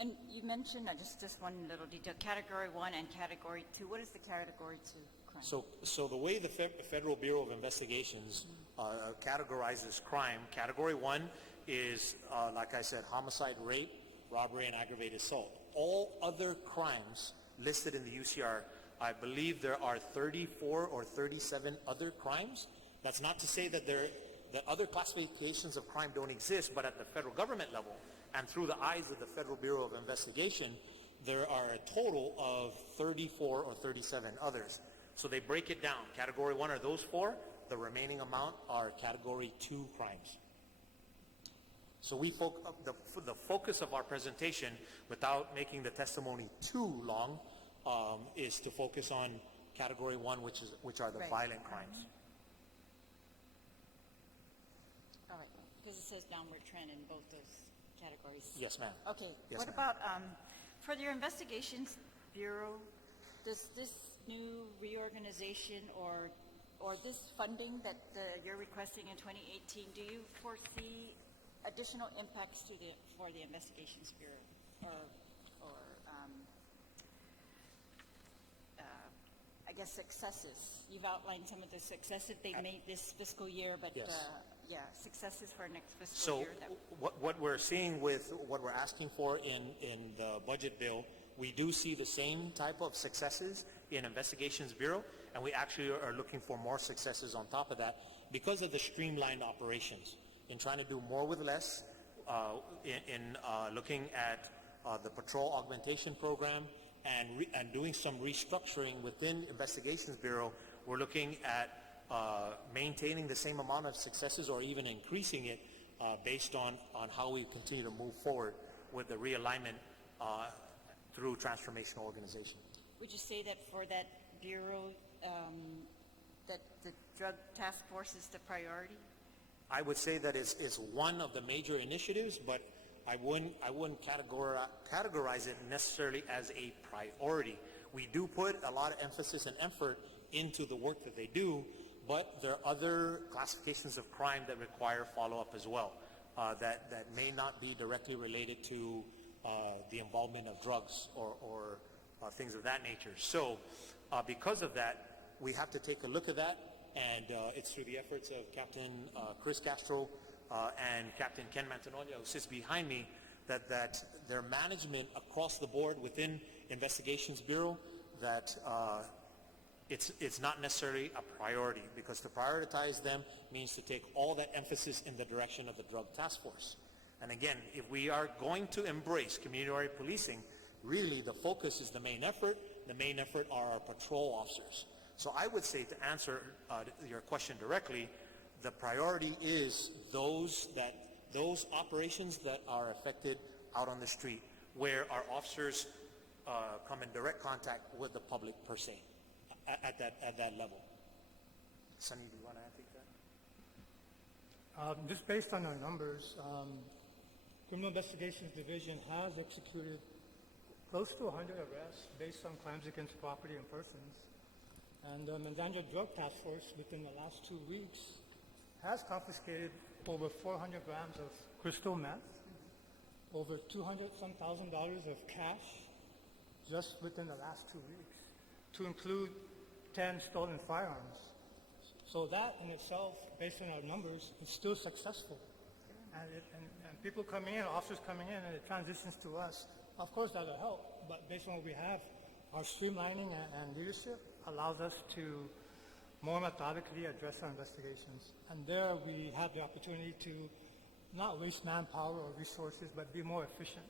And you mentioned, just one little detail, Category 1 and Category 2. What is the Category 2 crime? So the way the Federal Bureau of Investigations categorizes crime, Category 1 is, like I said, homicide, rape, robbery, and aggravated assault. All other crimes listed in the UCR, I believe there are 34 or 37 other crimes. That's not to say that other classifications of crime don't exist, but at the federal government level and through the eyes of the Federal Bureau of Investigation, there are a total of 34 or 37 others. So they break it down. Category 1 are those 4. The remaining amount are Category 2 crimes. So the focus of our presentation, without making the testimony too long, is to focus on Category 1, which are the Right. violent crimes. All right, because it says downward trend in both those categories. Yes, ma'am. Okay, Yes, what ma'am. about, for your investigations bureau, does this new reorganization or this funding that you're requesting in 2018, do you foresee additional impacts for the investigations bureau, or I guess successes? You've outlined some of the successes they made this fiscal year, but Yes. yeah, successes for next fiscal So year. what we're seeing with what we're asking for in the budget bill, we do see the same type of successes in Investigations Bureau, and we actually are looking for more successes on top of that because of the streamlined operations, in trying to do more with less, in looking at the patrol augmentation program, and doing some restructuring within Investigations Bureau. We're looking at maintaining the same amount of successes or even increasing it based on how we continue to move forward with the realignment through transformational organization. Would you say that for that bureau, that the drug task force is the priority? I would say that it's one of the major initiatives, but I wouldn't categorize it necessarily as a priority. We do put a lot of emphasis and effort into the work that they do, but there are other classifications of crime that require follow-up as well, that may not be directly related to the involvement of drugs or things of that nature. So because of that, we have to take a look at that, and it's through the efforts of Captain Chris Castro and Captain Ken Mantegnola, who sits behind me, that their management across the board within Investigations Bureau, that it's not necessarily a priority, because to prioritize them means to take all that emphasis in the direction of the Drug Task Force. And again, if we are going to embrace community policing, really the focus is the main effort. The main effort are our patrol officers. So I would say, to answer your question directly, the priority is those operations that are affected out on the street, where our officers come in direct contact with the public per se, at that level. Sonny, do you want to take that? Just based on our numbers, Criminal Investigations Division has executed close to 100 arrests based on crimes against property and persons. And the Manzanilla Drug Task Force, within the last 2 weeks, has confiscated over 400 grams of crystal meth, over $200,000 of cash, just within the last 2 weeks, to include 10 stolen firearms. So that in itself, based on our numbers, is still successful. And people coming in, officers coming in, and it transitions to us. Of course, that'll help, but based on what we have, our streamlining and leadership allows us to more methodically address our investigations. And there we have the opportunity to not waste manpower or resources, but be more efficient.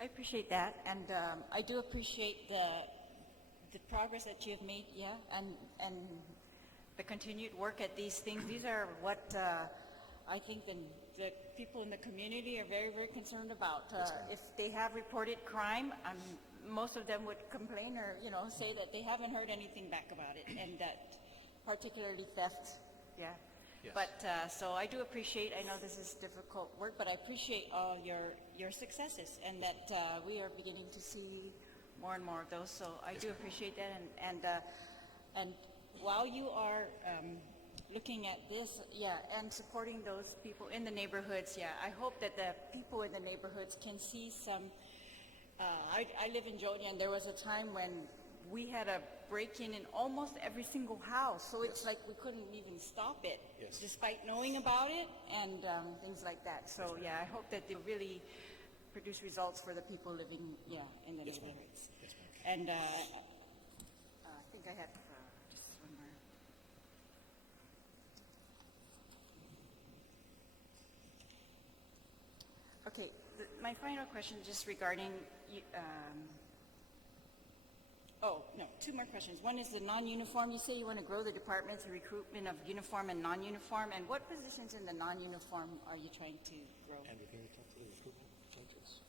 I appreciate that, and I do appreciate the progress that you have made, and the continued work at these things. These are what I think the people in the community are very, very concerned about. If they have reported crime, most of them would complain or say that they haven't heard anything back about it, and that particularly theft. Yeah. Yes. But so I do appreciate. I know this is difficult work, but I appreciate all your successes, and that we are beginning to see more and more of those. So I do appreciate that, and while you are looking at this, and supporting those people in the neighborhoods, I hope that the people in the neighborhoods can see some. I live in Jodian, and there was a time when we had a break-in in almost every single house, so it's like we couldn't even stop it, despite knowing about it, and things like that. So I hope that they really produce results for the people living in the neighborhoods. And I think I have just one more. Okay, my final question just regarding, two more questions. One is the non-uniform. You say you want to grow the department through recruitment of uniform and non-uniform, and what positions in the non-uniform are you trying to grow? And we're going to talk to the recruitment changes.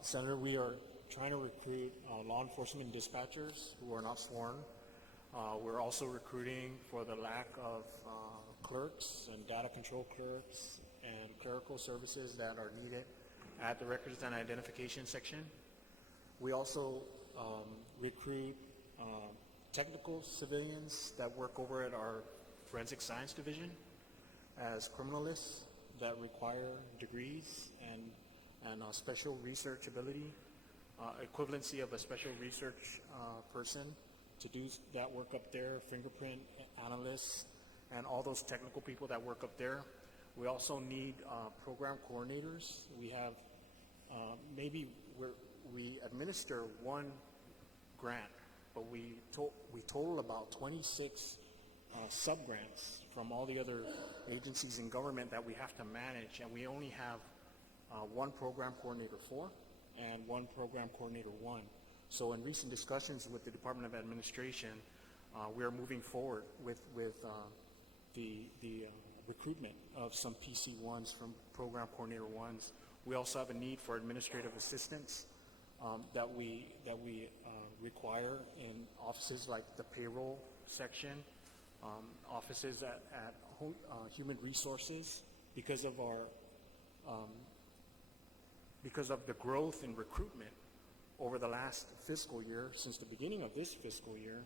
Senator, we are trying to recruit law enforcement dispatchers who are not sworn. We're also recruiting for the lack of clerks and data control clerks and clerical services that are needed at the Records and Identification section. We also recruit technical civilians that work over at our Forensic Science Division as criminalists that require degrees and special research ability, equivalency of a special research person to do that work up there, fingerprint analysts, and all those technical people that work up there. We also need program coordinators. We have we administer one grant, but we total about 26 sub-grants from all the other agencies in government that we have to manage, and we only have one program coordinator 4 and one program coordinator 1. So in recent discussions with the Department of Administration, we are moving forward with the recruitment of some PC1s from program coordinator 1s. We also have a need for administrative assistants that we require in offices like the payroll section, offices at human resources, because of the growth in recruitment over the last fiscal year. Since the beginning of this fiscal year,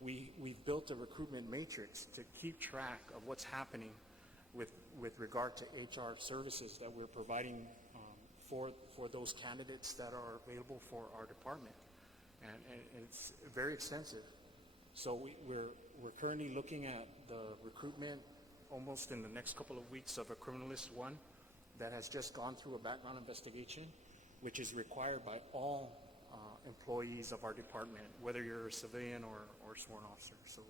we've built a recruitment matrix to keep track of what's happening with regard to HR services that we're providing for those candidates that are available for our department. And it's very extensive. So we're currently looking at the recruitment almost in the next couple of weeks of a criminalist one that has just gone through a background investigation, which is required by all employees of our department, whether you're a civilian or sworn officer. So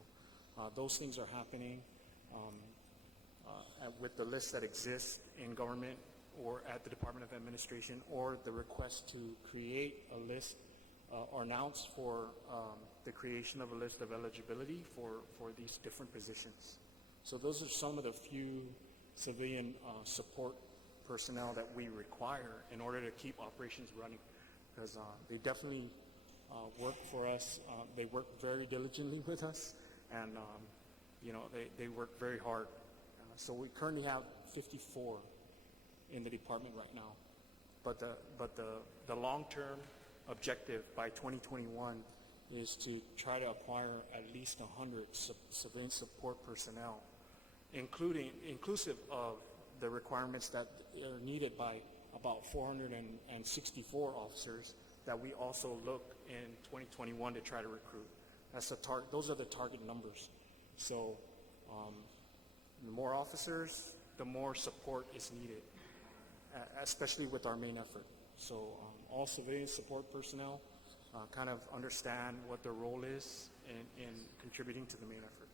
those things are happening with the list that exists in government or at the Department of Administration, or the request to create a list or announce for the creation of a list of eligibility for these different positions. So those are some of the few civilian support personnel that we require in order to keep operations running, because they definitely work for us. They work very diligently with us, and they work very hard. So we currently have 54 in the department right now, but the long-term objective by 2021 is to try to acquire at least 100 civilian support personnel, inclusive of the requirements that are needed by about 464 officers that we also look in 2021 to try to recruit. That's the target. Those are the target numbers. So the more officers, the more support is needed, especially with our main effort. So all civilian support personnel kind of understand what their role is in contributing to the main effort.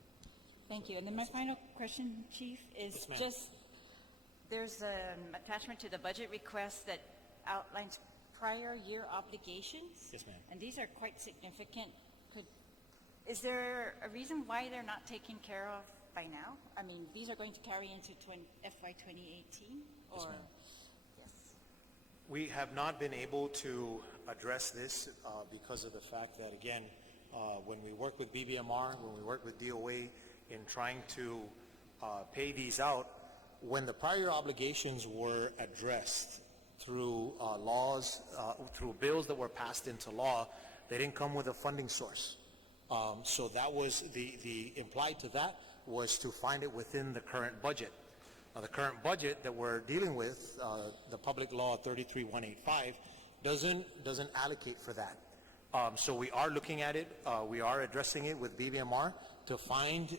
Thank you. And then my final question, Chief, is Yes, ma'am. just, there's an attachment to the budget request that outlines prior year obligations. Yes, ma'am. And these are quite significant. Is there a reason why they're not taken care of by now? I mean, these are going to carry into FY 2018? Yes, Or ma'am. yes. We have not been able to address this because of the fact that, again, when we work with BBMR, when we work with DOA in trying to pay these out, when the prior obligations were addressed through laws, through bills that were passed into law, they didn't come with a funding source. So that was the implied to that was to find it within the current budget. The current budget that we're dealing with, the Public Law 33185, doesn't allocate for that. So we are looking at it. We are addressing it with BBMR to find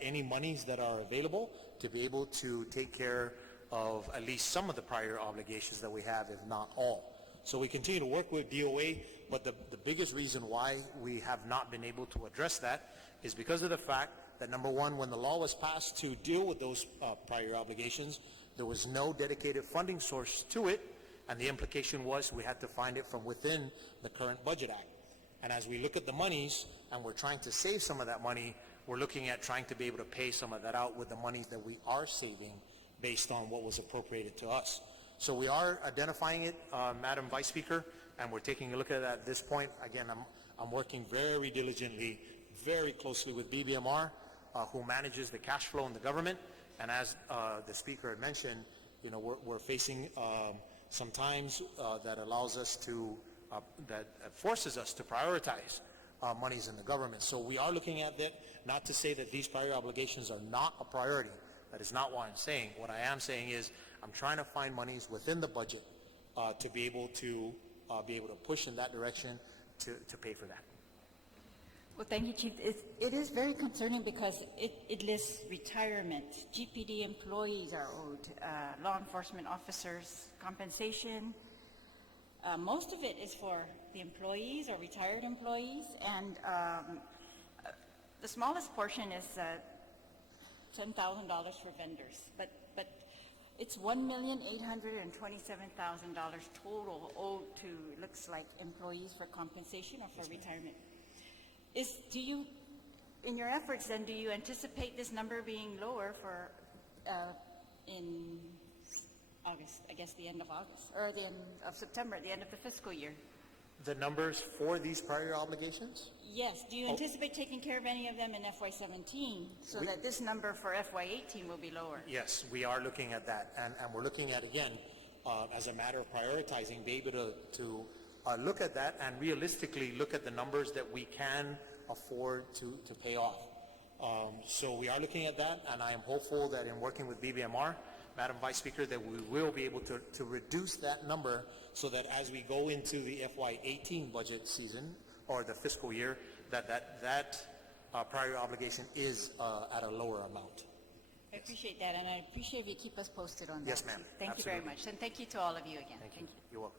any monies that are available to be able to take care of at least some of the prior obligations that we have, if not all. So we continue to work with DOA, but the biggest reason why we have not been able to address that is because of the fact that, number one, when the law was passed to deal with those prior obligations, there was no dedicated funding source to it, and the implication was we had to find it from within the current Budget Act. And as we look at the monies, and we're trying to save some of that money, we're looking at trying to be able to pay some of that out with the monies that we are saving based on what was appropriated to us. So we are identifying it, Madam Vice Speaker, and we're taking a look at it at this point. Again, I'm working very diligently, very closely with BBMR, who manages the cash flow in the government. And as the Speaker had mentioned, we're facing some times that allows us to, that forces us to prioritize monies in the government. So we are looking at that, not to say that these prior obligations are not a priority. That is not what I'm saying. What I am saying is I'm trying to find monies within the budget to be able to push in that direction to pay for that. Well, thank you, Chief. It is very concerning because it lists retirement, GPD employees are owed, law enforcement officers compensation. Most of it is for the employees or retired employees, and the smallest portion is $10,000 for vendors, but it's $1,827,000 total owed to, looks like, employees for compensation or for retirement. Do you, in your efforts then, do you anticipate this number being lower for in August, I guess the end of August, or the end of September, the end of the fiscal year? The numbers for these prior obligations? Yes. Do you anticipate taking care of any of them in FY17 so that this number for FY18 will be lower? Yes, we are looking at that, and we're looking at, again, as a matter of prioritizing, be able to look at that and realistically look at the numbers that we can afford to pay off. So we are looking at that, and I am hopeful that in working with BBMR, Madam Vice Speaker, that we will be able to reduce that number so that as we go into the FY18 budget season or the fiscal year, that prior obligation is at a lower amount. I appreciate that, and I appreciate if you keep us posted on that. Yes, ma'am. Chief. Thank you very Absolutely. much, and thank you to all of you again. Thank you. You're welcome.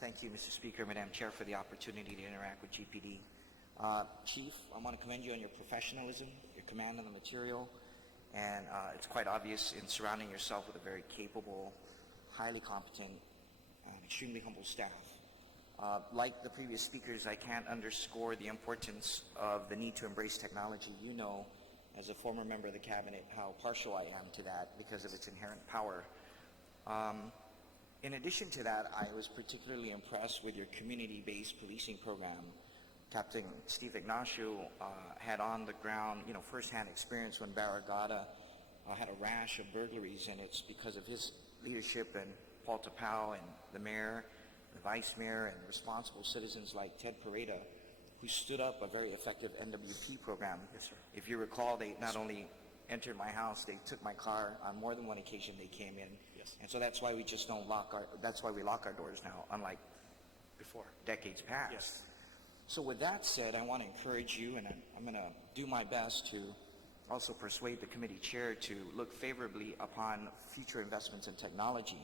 Thank you, Mr. Speaker, Madam Chair, for the opportunity to interact with GPD. Chief, I want to commend you on your professionalism, your command of the material, and it's quite obvious in surrounding yourself with a very capable, highly competent, and extremely humble staff. Like the previous speakers, I can't underscore the importance of the need to embrace technology. You know, as a former member of the Cabinet, how partial I am to that because of its inherent power. In addition to that, I was particularly impressed with your community-based policing program. Captain Steve Ignacio had on the ground, firsthand experience when Barragata had a rash of burglaries, and it's because of his leadership and Paul Tapao and the mayor, the vice mayor, and responsible citizens like Ted Pareda, who stood up a very effective NWP program. Yes, sir. If you recall, they not only entered my house, they took my car. On more than one occasion, they came in. Yes. And so that's why we just don't that's why we lock our doors now, unlike Before. decades past. Yes. So with that said, I want to encourage you, and I'm going to do my best to also persuade the committee chair to look favorably upon future investments in technology.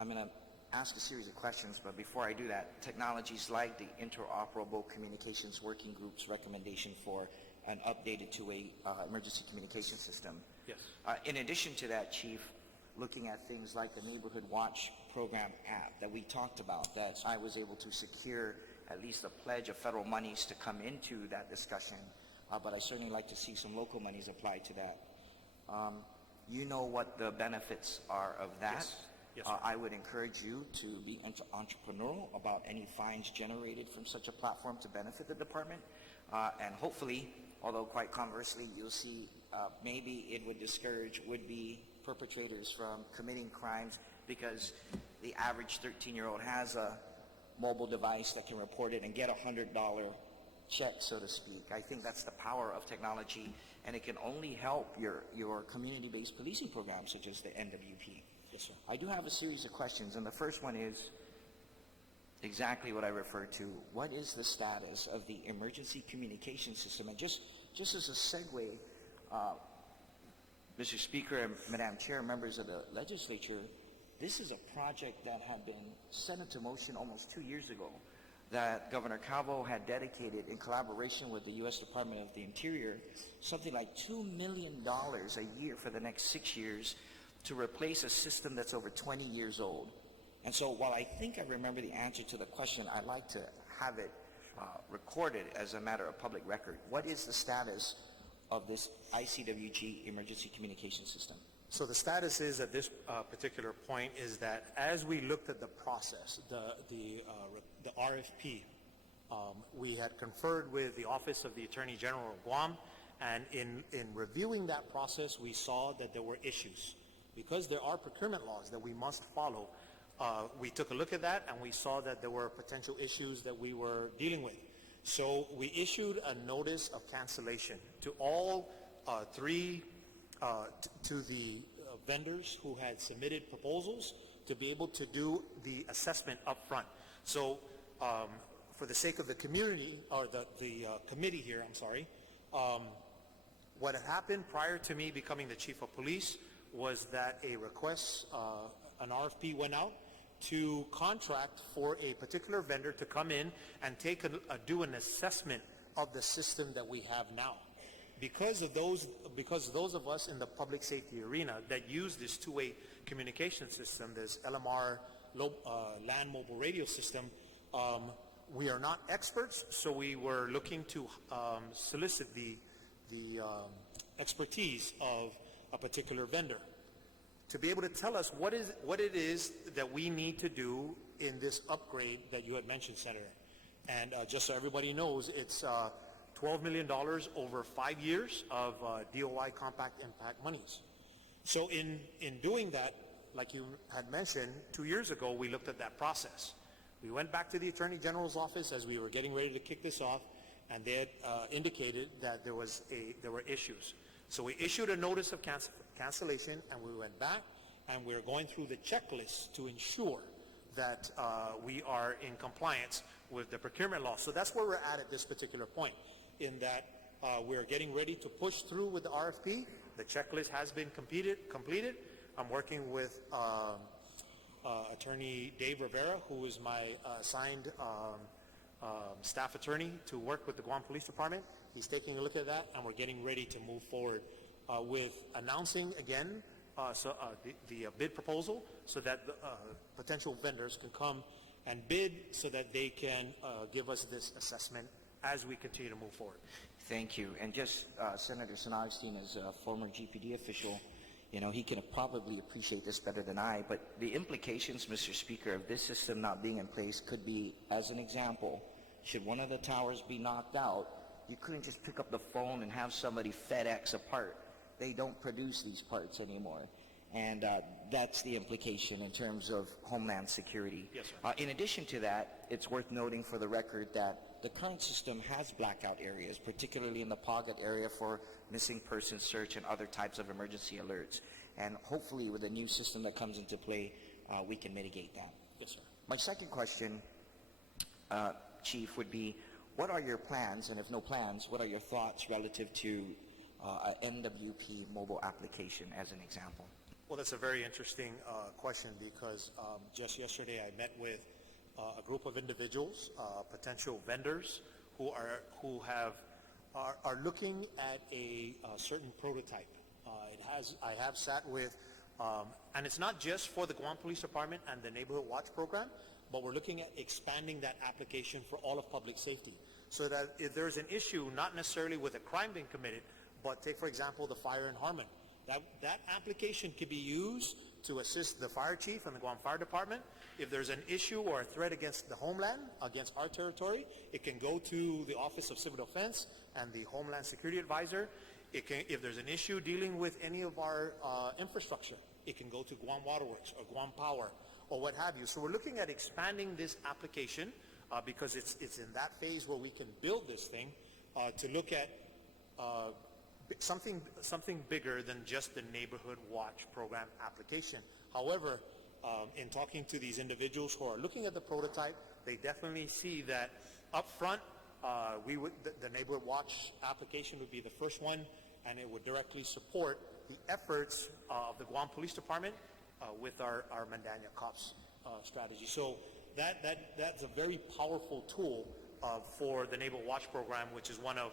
I'm going to ask a series of questions, but before I do that, technologies like the Interoperable Communications Working Group's recommendation for an updated two-way emergency communication system. Yes. In addition to that, Chief, looking at things like the Neighborhood Watch program app that we talked about, that I was able to secure at least a pledge of federal monies to come into that discussion, but I certainly like to see some local monies applied to that. You know what the benefits are of that. Yes. Yes, sir. I would encourage you to be entrepreneurial about any fines generated from such a platform to benefit the department, and hopefully, although quite conversely, you'll see maybe it would discourage would-be perpetrators from committing crimes because the average 13-year-old has a mobile device that can report it and get a $100 check, so to speak. I think that's the power of technology, and it can only help your community-based policing programs such as the NWP. Yes, sir. I do have a series of questions, and the first one is exactly what I referred to. What is the status of the emergency communication system? And just as a segue, Mr. Speaker and Madam Chair, members of the Legislature, this is a project that had been set into motion almost 2 years ago that Governor Calvo had dedicated in collaboration with the U.S. Department of the Interior something like $2 million a year for the next 6 years to replace a system that's over 20 years old. And so while I think I remember the answer to the question, I'd like to have it recorded as a matter of public record. What is the status of this ICWG emergency communication system? So the status is at this particular point is that as we looked at the process, the RFP, we had conferred with the Office of the Attorney General of Guam, and in reviewing that process, we saw that there were issues. Because there are procurement laws that we must follow, we took a look at that and we saw that there were potential issues that we were dealing with. So we issued a notice of cancellation to all to the vendors who had submitted proposals to be able to do the assessment up front. So for the sake of the community, or the committee here, what had happened prior to me becoming the chief of police was that a request, an RFP went out to contract for a particular vendor to come in and do an assessment of the system that we have now. Because those of us in the public safety arena that use this two-way communication system, this LMR land mobile radio system, we are not experts, so we were looking to solicit the expertise of a particular vendor to be able to tell us what it is that we need to do in this upgrade that you had mentioned, Senator. And just so everybody knows, it's $12 million over 5 years of DOI compact impact monies. So in doing that, like you had mentioned, 2 years ago, we looked at that process. We went back to the Attorney General's office as we were getting ready to kick this off, and they had indicated that there were issues. So we issued a notice of cancellation, and we went back, and we're going through the checklist to ensure that we are in compliance with the procurement law. So that's where we're at this particular point, in that we're getting ready to push through with the RFP. The checklist has been completed. I'm working with Attorney Dave Rivera, who is my assigned staff attorney to work with the Guam Police Department. He's taking a look at that, and we're getting ready to move forward with announcing again the bid proposal, so that potential vendors can come and bid, so that they can give us this assessment as we continue to move forward. Thank you. And just Senator San Agustin, as a former GPD official, you know, he can probably appreciate this better than I, but the implications, Mr. Speaker, of this system not being in place could be, as an example, should one of the towers be knocked out, you couldn't just pick up the phone and have somebody FedEx a part. They don't produce these parts anymore. And that's the implication in terms of Homeland Security. Yes, sir. In addition to that, it's worth noting for the record that the current system has blackout areas, particularly in the Pagat area for missing person search and other types of emergency alerts. And hopefully with the new system that comes into play, we can mitigate that. Yes, sir. My second question, Chief, would be, what are your plans, and if no plans, what are your thoughts relative to an NWP mobile application as an example? Well, that's a very interesting question, because just yesterday I met with a group of individuals, potential vendors, who are looking at a certain prototype. I have sat with, and it's not just for the Guam Police Department and the Neighborhood Watch Program, but we're looking at expanding that application for all of public safety, so that if there's an issue, not necessarily with a crime being committed, but take, for example, the fire in Harmon. That application could be used to assist the fire chief and the Guam Fire Department. If there's an issue or a threat against the homeland, against our territory, it can go to the Office of Civil Defense and the Homeland Security Advisor. If there's an issue dealing with any of our infrastructure, it can go to Guam Waterworks or Guam Power or what have you. So we're looking at expanding this application because it's in that phase where we can build this thing to look at something bigger than just the Neighborhood Watch Program application. However, in talking to these individuals who are looking at the prototype, they definitely see that up front, the Neighborhood Watch application would be the first one, and it would directly support the efforts of the Guam Police Department with our Mandanya Cops strategy. So that's a very powerful tool for the Neighborhood Watch Program, which is one of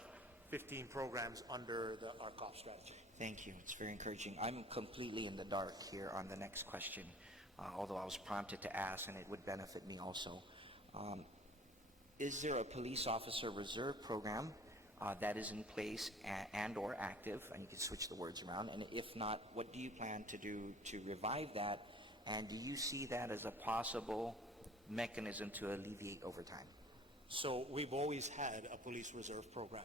15 programs under our COP strategy. Thank you. It's very encouraging. I'm completely in the dark here on the next question, although I was prompted to ask, and it would benefit me also. Is there a police officer reserve program that is in place and or active? And you can switch the words around. And if not, what do you plan to do to revive that? And do you see that as a possible mechanism to alleviate overtime? So we've always had a police reserve program,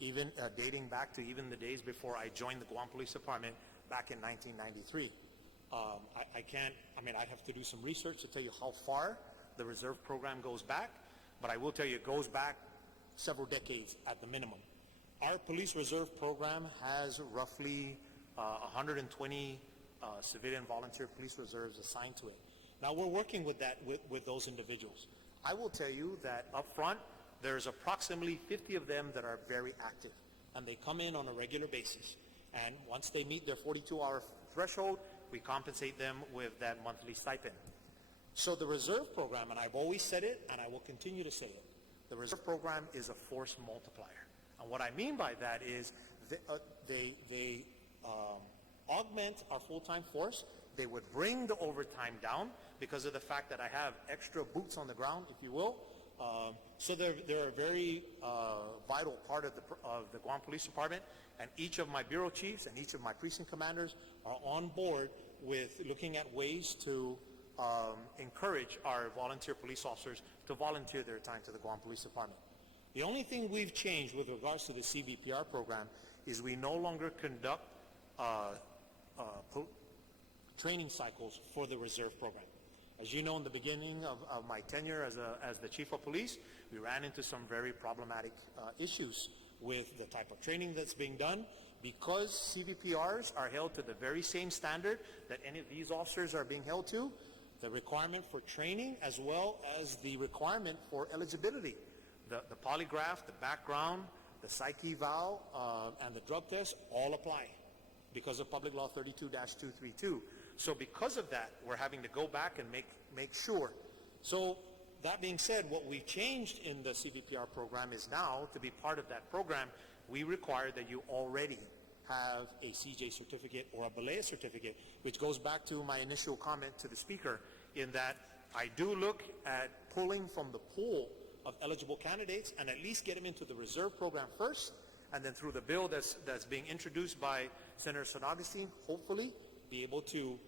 even dating back to even the days before I joined the Guam Police Department back in 1993. I'd have to do some research to tell you how far the reserve program goes back, but I will tell you it goes back several decades at the minimum. Our police reserve program has roughly 120 civilian volunteer police reserves assigned to it. Now we're working with that with those individuals. I will tell you that up front, there's approximately 50 of them that are very active, and they come in on a regular basis. And once they meet their 42-hour threshold, we compensate them with that monthly stipend. So the reserve program, and I've always said it, and I will continue to say it, the reserve program is a force multiplier. And what I mean by that is they augment our full-time force. They would bring the overtime down because of the fact that I have extra boots on the ground, if you will. So they're a very vital part of the Guam Police Department, and each of my bureau chiefs and each of my precinct commanders are on board with looking at ways to encourage our volunteer police officers to volunteer their time to the Guam Police Department. The only thing we've changed with regards to the CVPR program is we no longer conduct training cycles for the reserve program. As you know, in the beginning of my tenure as the chief of police, we ran into some very problematic issues with the type of training that's being done. Because CVPRs are held to the very same standard that any of these officers are being held to, the requirement for training as well as the requirement for eligibility, the polygraph, the background, the psych eval, and the drug test all apply because of Public Law 32-232. So because of that, we're having to go back and make sure. So that being said, what we changed in the CVPR program is now, to be part of that program, we require that you already have a CJ certificate or a BLEA certificate, which goes back to my initial comment to the speaker in that I do look at pulling from the pool of eligible candidates and at least get them into the reserve program first, and then through the bill that's being introduced by Senator San Augustine, hopefully be able to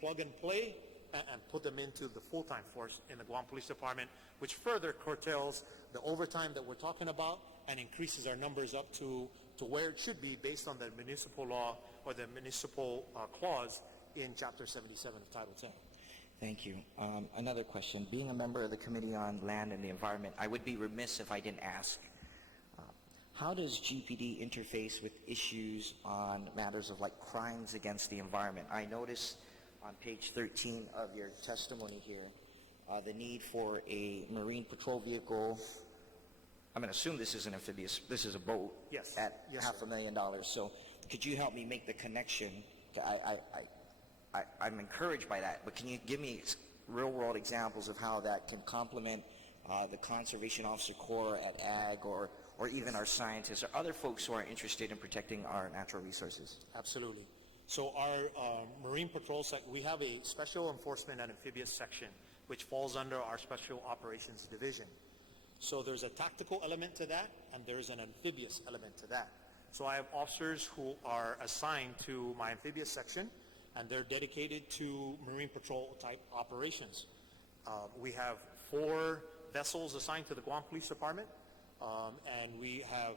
plug and play and put them into the full-time force in the Guam Police Department, which further curtails the overtime that we're talking about and increases our numbers up to where it should be based on the municipal law or the municipal clause in Chapter 77 of Title 10. Thank you. Another question. Being a member of the Committee on Land and the Environment, I would be remiss if I didn't ask, how does GPD interface with issues on matters of like crimes against the environment? I noticed on page 13 of your testimony here, the need for a Marine Patrol vehicle. I'm going to assume this is an amphibious, this is a boat. Yes. At Yes, $500,000. So could you help me make the connection? I'm encouraged by that, but can you give me real-world examples of how that can complement the Conservation Officer Corps at Ag or even our scientists or other folks who are interested in protecting our natural resources? Absolutely. So our Marine Patrol, we have a Special Enforcement and Amphibious section, which falls under our Special Operations Division. So there's a tactical element to that, and there's an amphibious element to that. So I have officers who are assigned to my amphibious section, and they're dedicated to Marine Patrol type operations. We have 4 vessels assigned to the Guam Police Department, and we have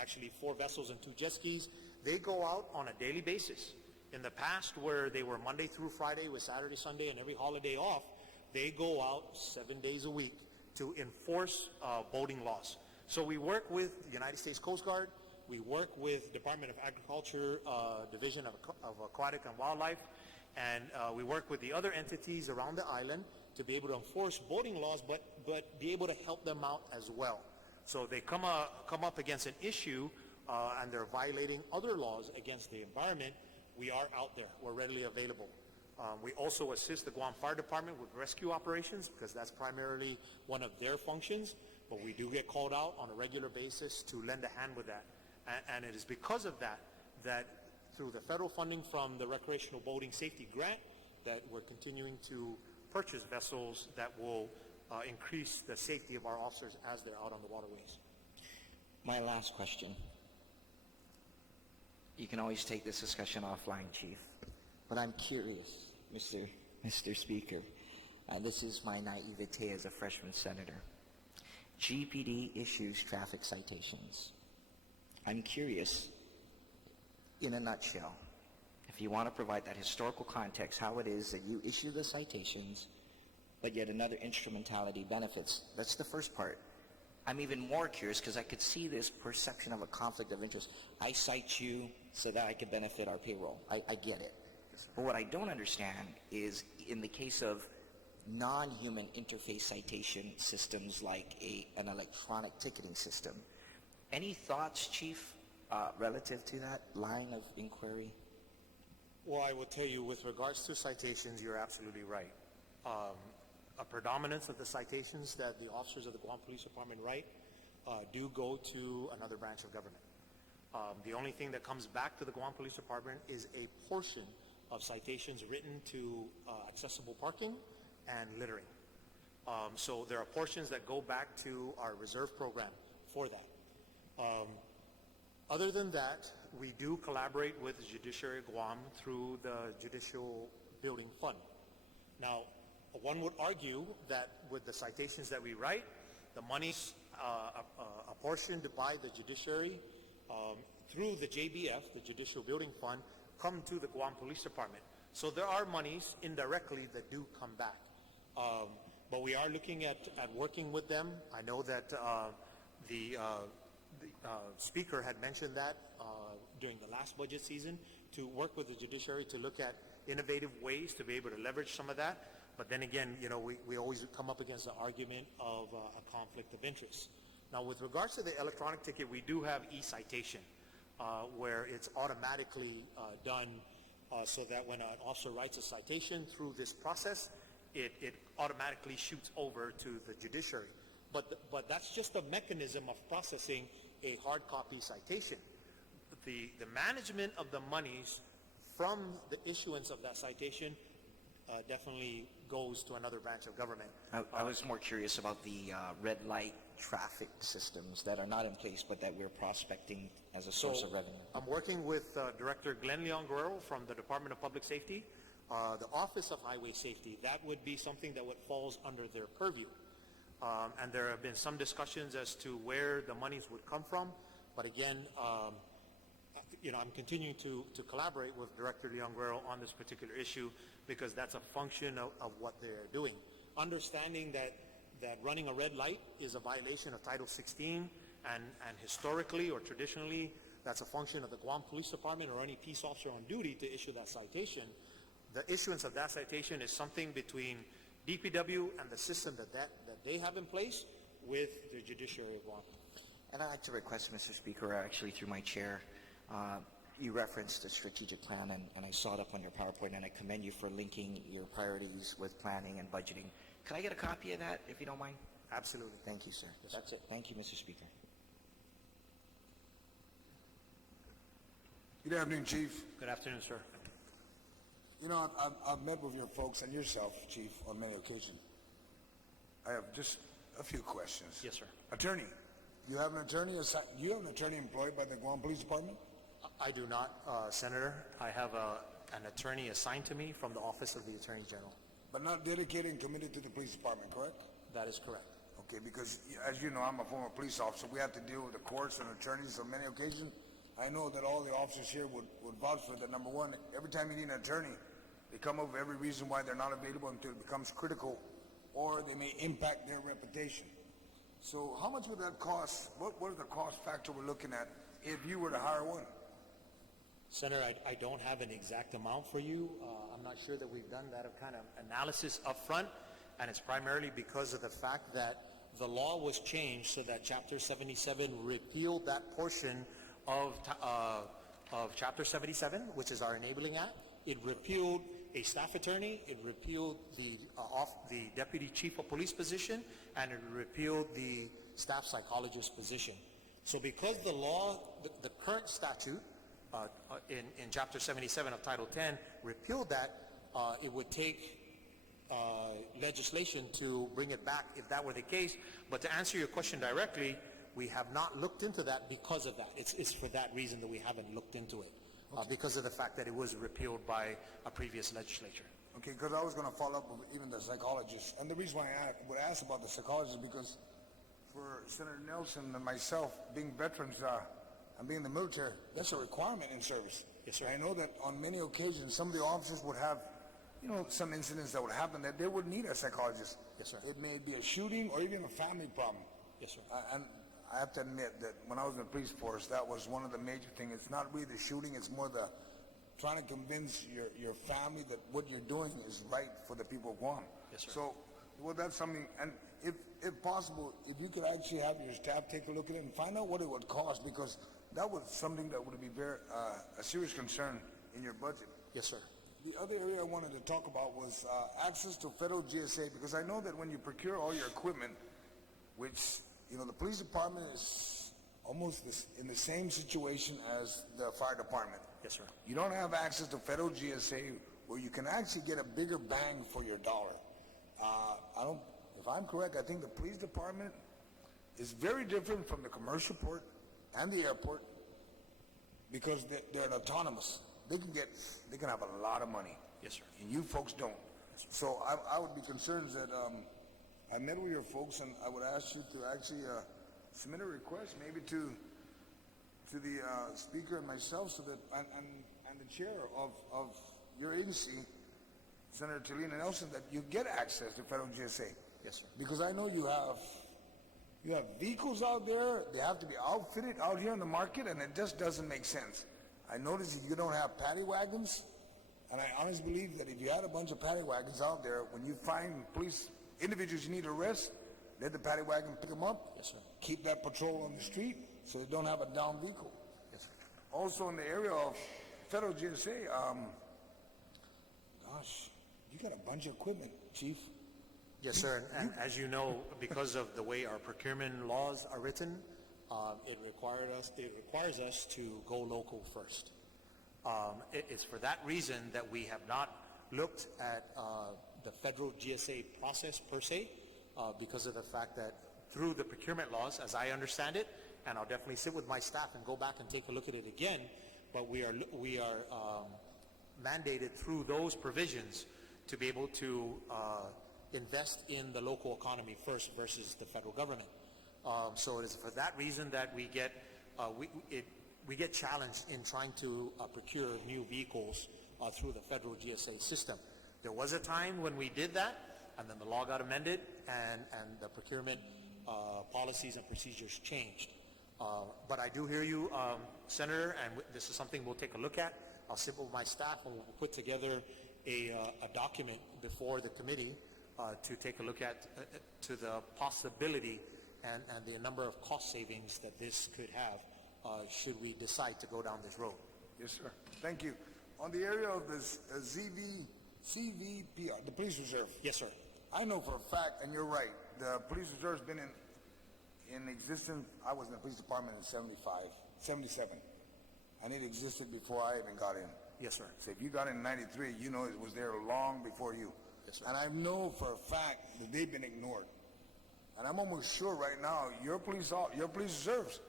actually 4 vessels and 2 jet skis. They go out on a daily basis. In the past, where they were Monday through Friday with Saturday, Sunday, and every holiday off, they go out 7 days a week to enforce boating laws. So we work with the United States Coast Guard. We work with Department of Agriculture, Division of Aquatic and Wildlife, and we work with the other entities around the island to be able to enforce boating laws, but be able to help them out as well. So they come up against an issue and they're violating other laws against the environment. We are out there. We're readily available. We also assist the Guam Fire Department with rescue operations because that's primarily one of their functions, but we do get called out on a regular basis to lend a hand with that. And it is because of that through the federal funding from the Recreational Boating Safety Grant that we're continuing to purchase vessels that will increase the safety of our officers as they're out on the waterways. My last question. You can always take this discussion offline, Chief, but I'm curious, Mr. Speaker. This is my naivete as a freshman senator. GPD issues traffic citations. I'm curious, in a nutshell, if you want to provide that historical context, how it is that you issue the citations, but yet another instrumentality benefits. That's the first part. I'm even more curious because I could see this perception of a conflict of interest. I cite you so that I could benefit our payroll. I get it. But what I don't understand is in the case of non-human interface citation systems like an electronic ticketing system, any thoughts, Chief, relative to that line of inquiry? Well, I will tell you, with regards to citations, you're absolutely right. A predominance of the citations that the officers of the Guam Police Department write do go to another branch of government. The only thing that comes back to the Guam Police Department is a portion of citations written to accessible parking and littering. So there are portions that go back to our reserve program for that. Other than that, we do collaborate with the Judiciary of Guam through the Judicial Building Fund. Now, one would argue that with the citations that we write, the monies apportioned by the judiciary through the JBF, the Judicial Building Fund, come to the Guam Police Department. So there are monies indirectly that do come back. But we are looking at working with them. I know that the Speaker had mentioned that during the last budget season, to work with the judiciary to look at innovative ways to be able to leverage some of that. But then again, you know, we always come up against the argument of a conflict of interest. Now, with regards to the electronic ticket, we do have e-citation, where it's automatically done so that when an officer writes a citation through this process, it automatically shoots over to the judiciary. But that's just a mechanism of processing a hard copy citation. The management of the monies from the issuance of that citation definitely goes to another branch of government. I was more curious about the red light traffic systems that are not in place, but that we're prospecting as a source of revenue. I'm working with Director Glenn Leon Guerrero from the Department of Public Safety. The Office of Highway Safety, that would be something that would falls under their purview. And there have been some discussions as to where the monies would come from. But again, you know, I'm continuing to collaborate with Director Leon Guerrero on this particular issue because that's a function of what they're doing. Understanding that running a red light is a violation of Title 16 and historically or traditionally that's a function of the Guam Police Department or any peace officer on duty to issue that citation. The issuance of that citation is something between DPW and the system that they have in place with the judiciary of Guam. And I'd like to request, Mr. Speaker, actually through my chair, you referenced the strategic plan, and I saw it up on your PowerPoint, and I commend you for linking your priorities with planning and budgeting. Could I get a copy of that, if you don't mind? Absolutely. Thank you, sir. Yes, That's it. Thank you, Mr. Speaker. Good afternoon, Chief. Good afternoon, sir. You know, I've met with your folks and yourself, Chief, on many occasions. I have just a few questions. Yes, sir. Attorney, you have an attorney employed by the Guam Police Department? I do not, Senator. I have an attorney assigned to me from the Office of the Attorney General. But not dedicated and committed to the police department, correct? That is correct. Okay, because as you know, I'm a former police officer. We have to deal with the courts and attorneys on many occasions. I know that all the officers here would vouch for that. Number one, every time you need an attorney, they come up with every reason why they're not available until it becomes critical or they may impact their reputation. So how much would that cost? What is the cost factor we're looking at if you were to hire one? Senator, I don't have an exact amount for you. I'm not sure that we've done that kind of analysis up front, and it's primarily because of the fact that the law was changed so that Chapter 77 repealed that portion of Chapter 77, which is our Enabling Act. It repealed a staff attorney, it repealed the deputy chief of police position, and it repealed the staff psychologist position. So because the law, the current statute in Chapter 77 of Title 10 repealed that, it would take legislation to bring it back if that were the case. But to answer your question directly, we have not looked into that because of that. It's for that reason that we haven't looked into it, because of the fact that it was repealed by a previous legislature. Okay, because I was going to follow up with even the psychologists. And the reason why I would ask about the psychologists is because for Senator Nelson and myself, being veterans and being in the military, that's a requirement in service. Yes, sir. I know that on many occasions, some of the officers would have, you know, some incidents that would happen that they would need a psychologist. Yes, sir. It may be a shooting or even a family problem. Yes, sir. And I have to admit that when I was in the police force, that was one of the major things. It's not really the shooting, it's more the trying to convince your family that what you're doing is right for the people of Guam. Yes, sir. So, well, that's something, and if possible, if you could actually have your staff take a look at it and find out what it would cost, because that was something that would be very, a serious concern in your budget. Yes, sir. The other area I wanted to talk about was access to federal GSA, because I know that when you procure all your equipment, which, you know, the police department is almost in the same situation as the fire department. Yes, sir. You don't have access to federal GSA where you can actually get a bigger bang for your dollar. If I'm correct, I think the police department is very different from the commercial port and the airport because they're autonomous. They can have a lot of money. Yes, sir. And you folks don't. So I would be concerned that I met with your folks, and I would ask you to actually submit a request, maybe to the speaker and myself, so that and the chair of your agency, Senator Talina Nelson, that you get access to federal GSA. Yes, sir. Because I know you have vehicles out there, they have to be outfitted out here in the market, and it just doesn't make sense. I noticed that you don't have paddy wagons, and I honestly believe that if you had a bunch of paddy wagons out there, when you find police individuals you need to arrest, let the paddy wagon pick them up. Yes, sir. Keep that patrol on the street so they don't have a downed vehicle. Yes, sir. Also in the area of federal GSA, gosh, you got a bunch of equipment, Chief. Yes, sir, and as you know, because of the way our procurement laws are written, it requires us to go local first. It's for that reason that we have not looked at the federal GSA process per se, because of the fact that through the procurement laws, as I understand it, and I'll definitely sit with my staff and go back and take a look at it again, but we are mandated through those provisions to be able to invest in the local economy first versus the federal government. So it is for that reason that we get challenged in trying to procure new vehicles through the federal GSA system. There was a time when we did that, and then the law got amended, and the procurement policies and procedures changed. But I do hear you, Senator, and this is something we'll take a look at. I'll sit with my staff and we'll put together a document before the committee to take a look at to the possibility and the number of cost savings that this could have should we decide to go down this road. Yes, sir. Thank you. On the area of the CVPR, the police reserve. Yes, sir. I know for a fact, and you're right, the police reserve's been in existence. I was in the police department in 77. And it existed before I even got in. Yes, sir. So if you got in 93, you know it was there long before you. Yes, sir. And I know for a fact that they've been ignored. And I'm almost sure right now your police reserves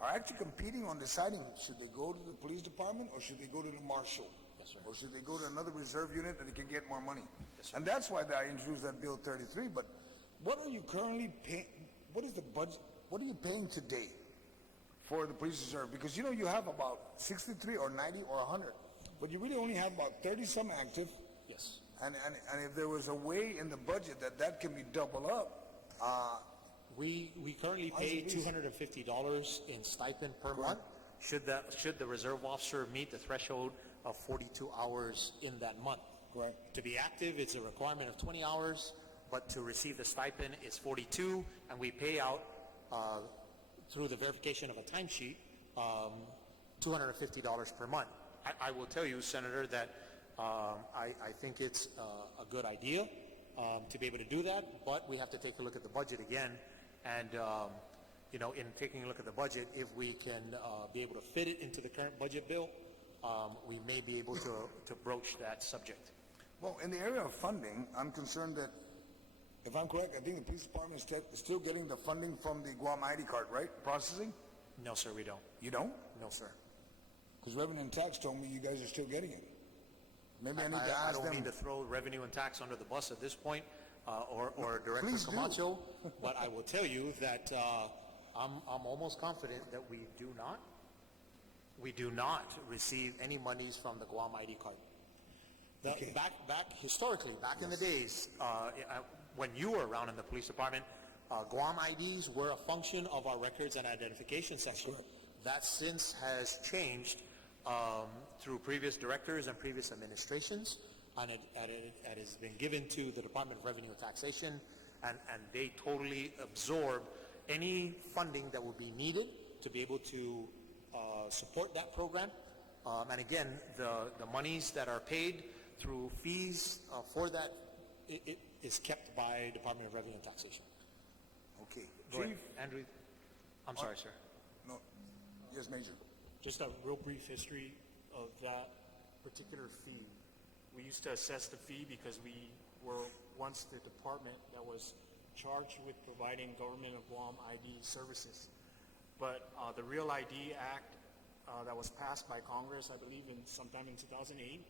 are actually competing on deciding should they go to the police department or should they go to the marshal? Yes, sir. Or should they go to another reserve unit that they can get more money? Yes, sir. And that's why I introduced that Bill 33. But what are you currently paying? What is the budget? What are you paying today for the police reserve? Because you know you have about 63 or 90 or 100, but you really only have about 30 some active. Yes. And if there was a way in the budget that can be doubled up, we currently pay $250 in stipend per month should the reserve officer meet the threshold of 42 hours in that month. Correct. To be active, it's a requirement of 20 hours, but to receive the stipend is 42, and we pay out through the verification of a timesheet $250 per month. I will tell you, Senator, that I think it's a good idea to be able to do that, but we have to take a look at the budget again. And, you know, in taking a look at the budget, if we can be able to fit it into the current budget bill, we may be able to broach that subject. well, in the area of funding, I'm concerned that, if I'm correct, I think the police department is still getting the funding from the Guam ID card, right? Processing? No, sir, we don't. You don't? No, sir. Because Revenue and Tax told me you guys are still getting it. Maybe I need to I ask don't them. mean to throw revenue and tax under the bus at this point, or Director Please do. Camacho, but I will tell you that I'm almost confident that we do not receive any monies from the Guam ID card. Okay. Back historically, back in the days, when you were around in the police department, Guam IDs were a function of our records and identification section. Correct. That since has changed through previous directors and previous administrations, and it has been given to the Department of Revenue and Taxation, and they totally absorb any funding that would be needed to be able to support that program. And again, the monies that are paid through fees for that, it is kept by Department of Revenue and Taxation. Okay. Go ahead, Chief? Andrew. I'm sorry, sir. No. Yes, Major. Just a real brief history of that particular fee. We used to assess the fee because we were once the department that was charged with providing Government of Guam ID services. But the Real ID Act that was passed by Congress, I believe sometime in 2008,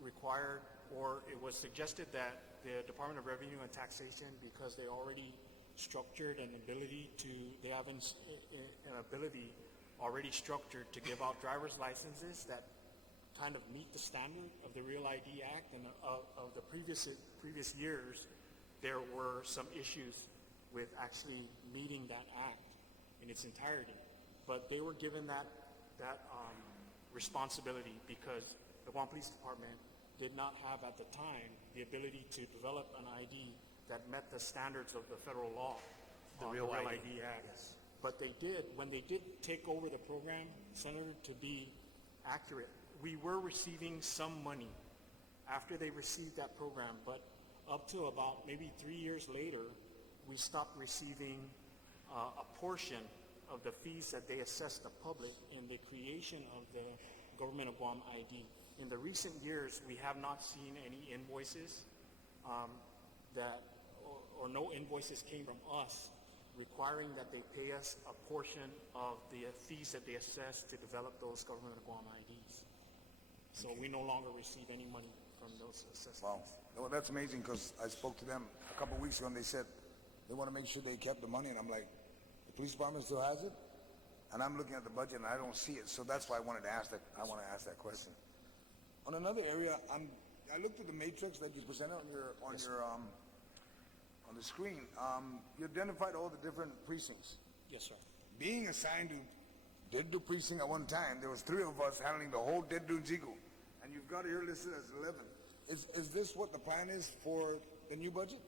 required, or it was suggested that the Department of Revenue and Taxation, because they already structured an ability to, they have an ability already structured to give out driver's licenses, that kind of meet the standard of the Real ID Act, and of the previous years, there were some issues with actually meeting that act in its entirety. But they were given that responsibility because the Guam Police Department did not have at the time the ability to develop an ID that met the standards of the federal law, The on Real the Real ID, ID Act. yes. But they did, when they did take over the program, Senator, to be accurate, we were receiving some money after they received that program, but up to about maybe 3 years later, we stopped receiving a portion of the fees that they assessed the public in the creation of the Government of Guam ID. In the recent years, we have not seen any invoices or no invoices came from us requiring that they pay us a portion of the fees that they assessed to develop those Government of Guam IDs. So we no longer receive any money from those assessments. Wow. Well, that's amazing, because I spoke to them a couple of weeks ago and they said they want to make sure they kept the money, and I'm like, the police department still has it? And I'm looking at the budget and I don't see it, so that's why I wanted to ask that. I want to ask that question. On another area, I looked at the matrix that you presented on the screen. You identified all the different precincts. Yes, sir. Being assigned to Deaddo precinct at one time, there was 3 of us handling the whole Deaddo and Zigo, and you've got it here listed as 11. Is this what the plan is for the new budget?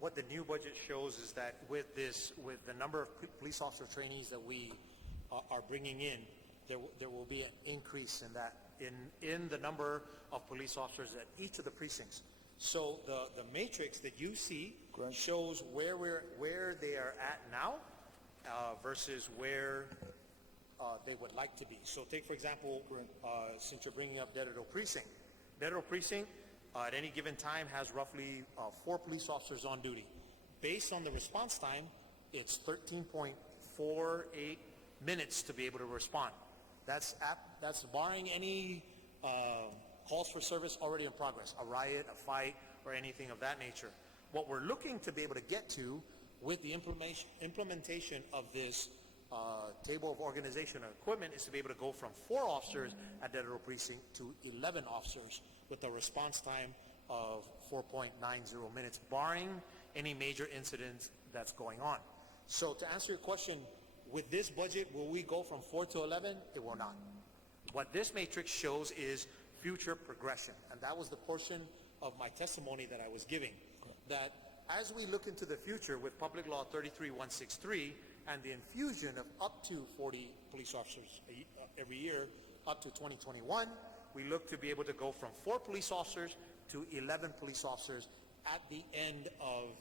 What the new budget shows is that with the number of police officer trainees that we are bringing in, there will be an increase in that, in the number of police officers at each of the precincts. So the matrix that you see Correct. shows where they are at now versus where they would like to be. So take, for example, since you're bringing up Dededo Precinct. Dededo Precinct at any given time has roughly 4 police officers on duty. Based on the response time, it's 13.48 minutes to be able to respond. That's barring any calls for service already in progress, a riot, a fight, or anything of that nature. What we're looking to be able to get to with the implementation of this table of organization and equipment is to be able to go from 4 officers at Dededo Precinct to 11 officers with a response time of 4.90 minutes, barring any major incidents that's going on. So to answer your question, with this budget, will we go from 4 to 11? It will not. What this matrix shows is future progression, and that was the portion of my testimony that I was giving, that as we look into the future with Public Law 33163 and the infusion of up to 40 police officers every year up to 2021, we look to be able to go from 4 police officers to 11 police officers at the end of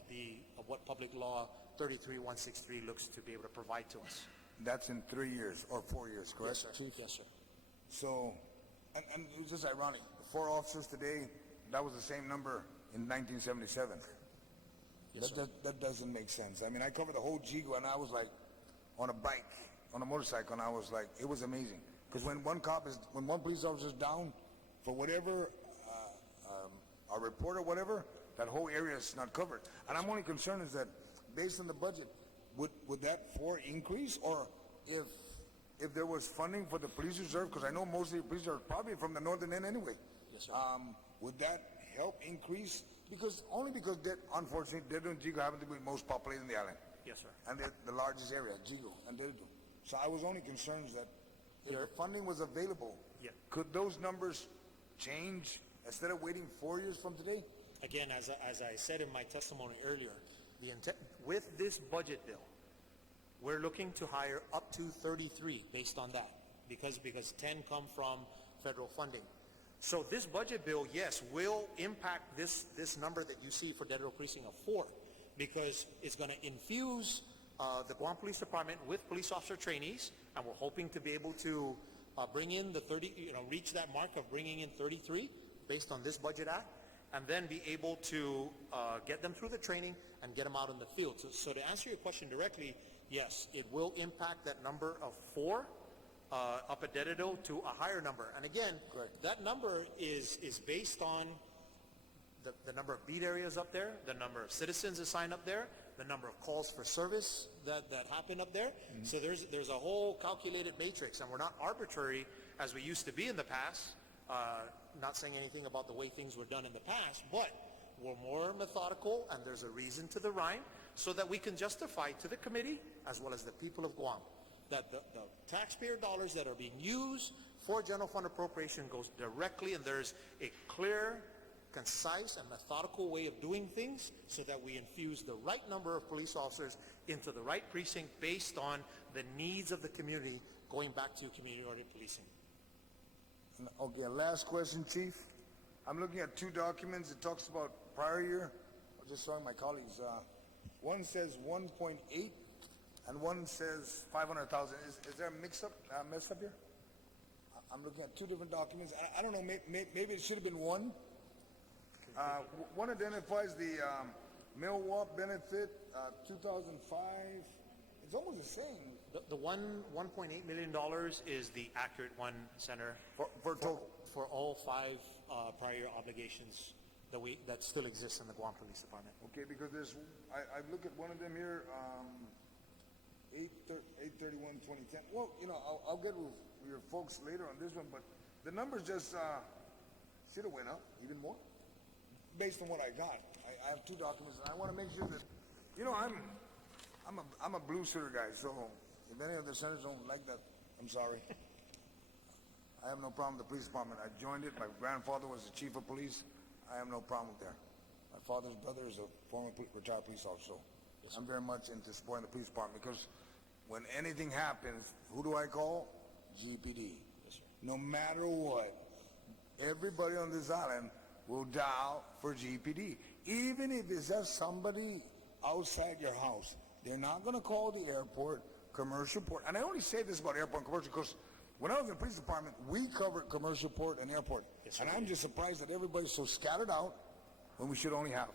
what Public Law 33163 looks to be able to provide to us. That's in 3 years or 4 years, correct, Yes, sir. Chief? Yes, sir. So, and it's just ironic, 4 officers today, that was the same number in 1977. Yes, sir. That doesn't make sense. I mean, I covered the whole Jigo, and I was like, on a bike, on a motorcycle, and I was like, it was amazing. Because when one police officer is down for whatever, a report or whatever, that whole area is not covered. And I'm only concerned is that, based on the budget, would that 4 increase, or if there was funding for the police reserve, because I know most of the police are probably from the northern end anyway. Yes, sir. Would that help increase? Only because unfortunately, Dededo and Jigo happen to be most populated in the island. Yes, sir. And they're the largest area, Jigo and Dededo. So I was only concerned that if the funding was available, Yeah. could those numbers change instead of waiting 4 years from today? Again, as I said in my testimony earlier, with this budget bill, we're looking to hire up to 33 based on that, because 10 come from federal funding. So this budget bill, yes, will impact this number that you see for Dededo Precinct of 4, because it's going to infuse the Guam Police Department with police officer trainees, and we're hoping to be able to bring in the 30, reach that mark of bringing in 33 based on this budget act, and then be able to get them through the training and get them out in the field. So to answer your question directly, yes, it will impact that number of 4 up at Dededo to a higher number. And again, that number is based on the number of beat areas up there, the number of citizens assigned up there, the number of calls for service that happen up there. So there's a whole calculated matrix, and we're not arbitrary as we used to be in the past. Not saying anything about the way things were done in the past, but we're more methodical, and there's a reason to the rhyme, so that we can justify to the committee as well as the people of Guam that the taxpayer dollars that are being used for general fund appropriation goes directly, and there's a clear, concise, and methodical way of doing things, so that we infuse the right number of police officers into the right precinct based on the needs of the community, going back to community-oriented policing. Okay, last question, Chief. I'm looking at two documents. It talks about prior year. I just saw my colleagues. One says 1.8 and one says 500,000. Is there a mix-up, mess up here? I'm looking at two different documents. I don't know, maybe it should have been one. One identifies the Mill Walk benefit, 2005. It's almost the same. The $1.8 million is the accurate one, Senator. For total? For all 5 prior year obligations that still exist in the Guam Police Department. Okay, because there's, I look at one of them here, 8/31/2010. Well, you know, I'll get with your folks later on this one, but the numbers just should have went up even more based on what I got. I have two documents, and I want to make sure that, you know, I'm a blue suitor guy, so if any of the senators don't like that, I'm sorry. I have no problem with the police department. I joined it. My grandfather was the chief of police. I have no problem there. My father's brother is a former retired police officer. So I'm very much into supporting the police department, because when anything happens, who do I call? GPD. Yes, sir. No matter what, everybody on this island will dial for GPD. Even if it's just somebody outside your house. They're not going to call the airport, commercial port. And I only say this about airport and commercial because when I was in the police department, we covered commercial port and airport. Yes, and sir. I'm just surprised that everybody's so scattered out when we should only have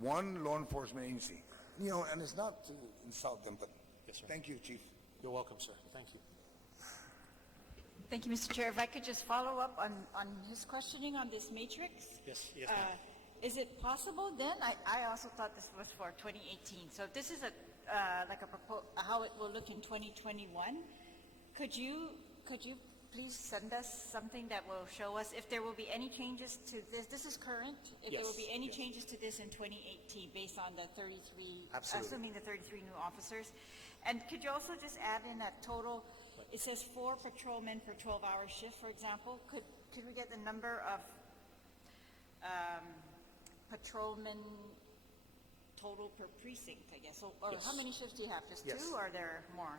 one law enforcement agency. You know, and it's not to insult them, but Yes, sir. thank you, Chief. You're welcome, sir. Thank you. Thank you, Mr. Chair. If I could just follow up on his questioning on this matrix. Yes, yes, ma'am. Is it possible then? I also thought this was for 2018. So if this is how it will look in 2021. Could you please send us something that will show us if there will be any changes to this? This is current. If there will be any changes to this in 2018 based on the 33, Absolutely. assuming the 33 new officers. And could you also just add in that total? It says 4 patrolmen per 12-hour shift, for example. Could we get the number of patrolmen total per precinct, I guess? So, or Yes. how many shifts do you have? Just Yes. 2, or are there more?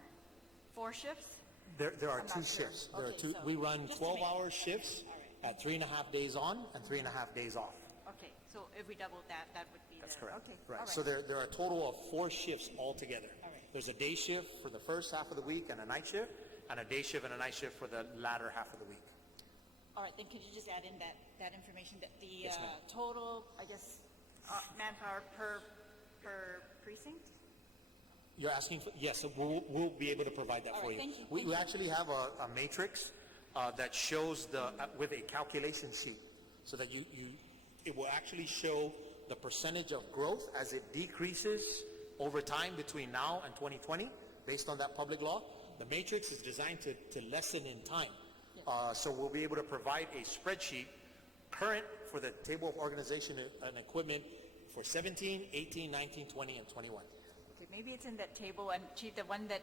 4 shifts? There are I'm 2 not sure. shifts. There are Okay, 2. so We run just to make- 12-hour shifts All right. at 3.5 days on and 3.5 days off. Okay, so if we doubled that, that would be That's the... correct. Okay, Right. all right. So there are a total of 4 shifts altogether. All right. There's a day shift for the first half of the week and a night shift, and a day shift and a night shift for the latter half of the week. All right, then could you just add in that information, that the Yes, ma'am. total, I guess, manpower per precinct? You're asking for, yes, so we'll be able to provide that All for right, you. thank you, We thank you. actually have a matrix that shows with a calculation sheet, so that it will actually show the percentage of growth as it decreases over time between now and 2020, based on that public law. The matrix is designed to lessen in time. So we'll be able to provide a spreadsheet current for the table of organization and equipment for 17, 18, 19, 20, and 21. Okay, maybe it's in that table, and Chief, the one that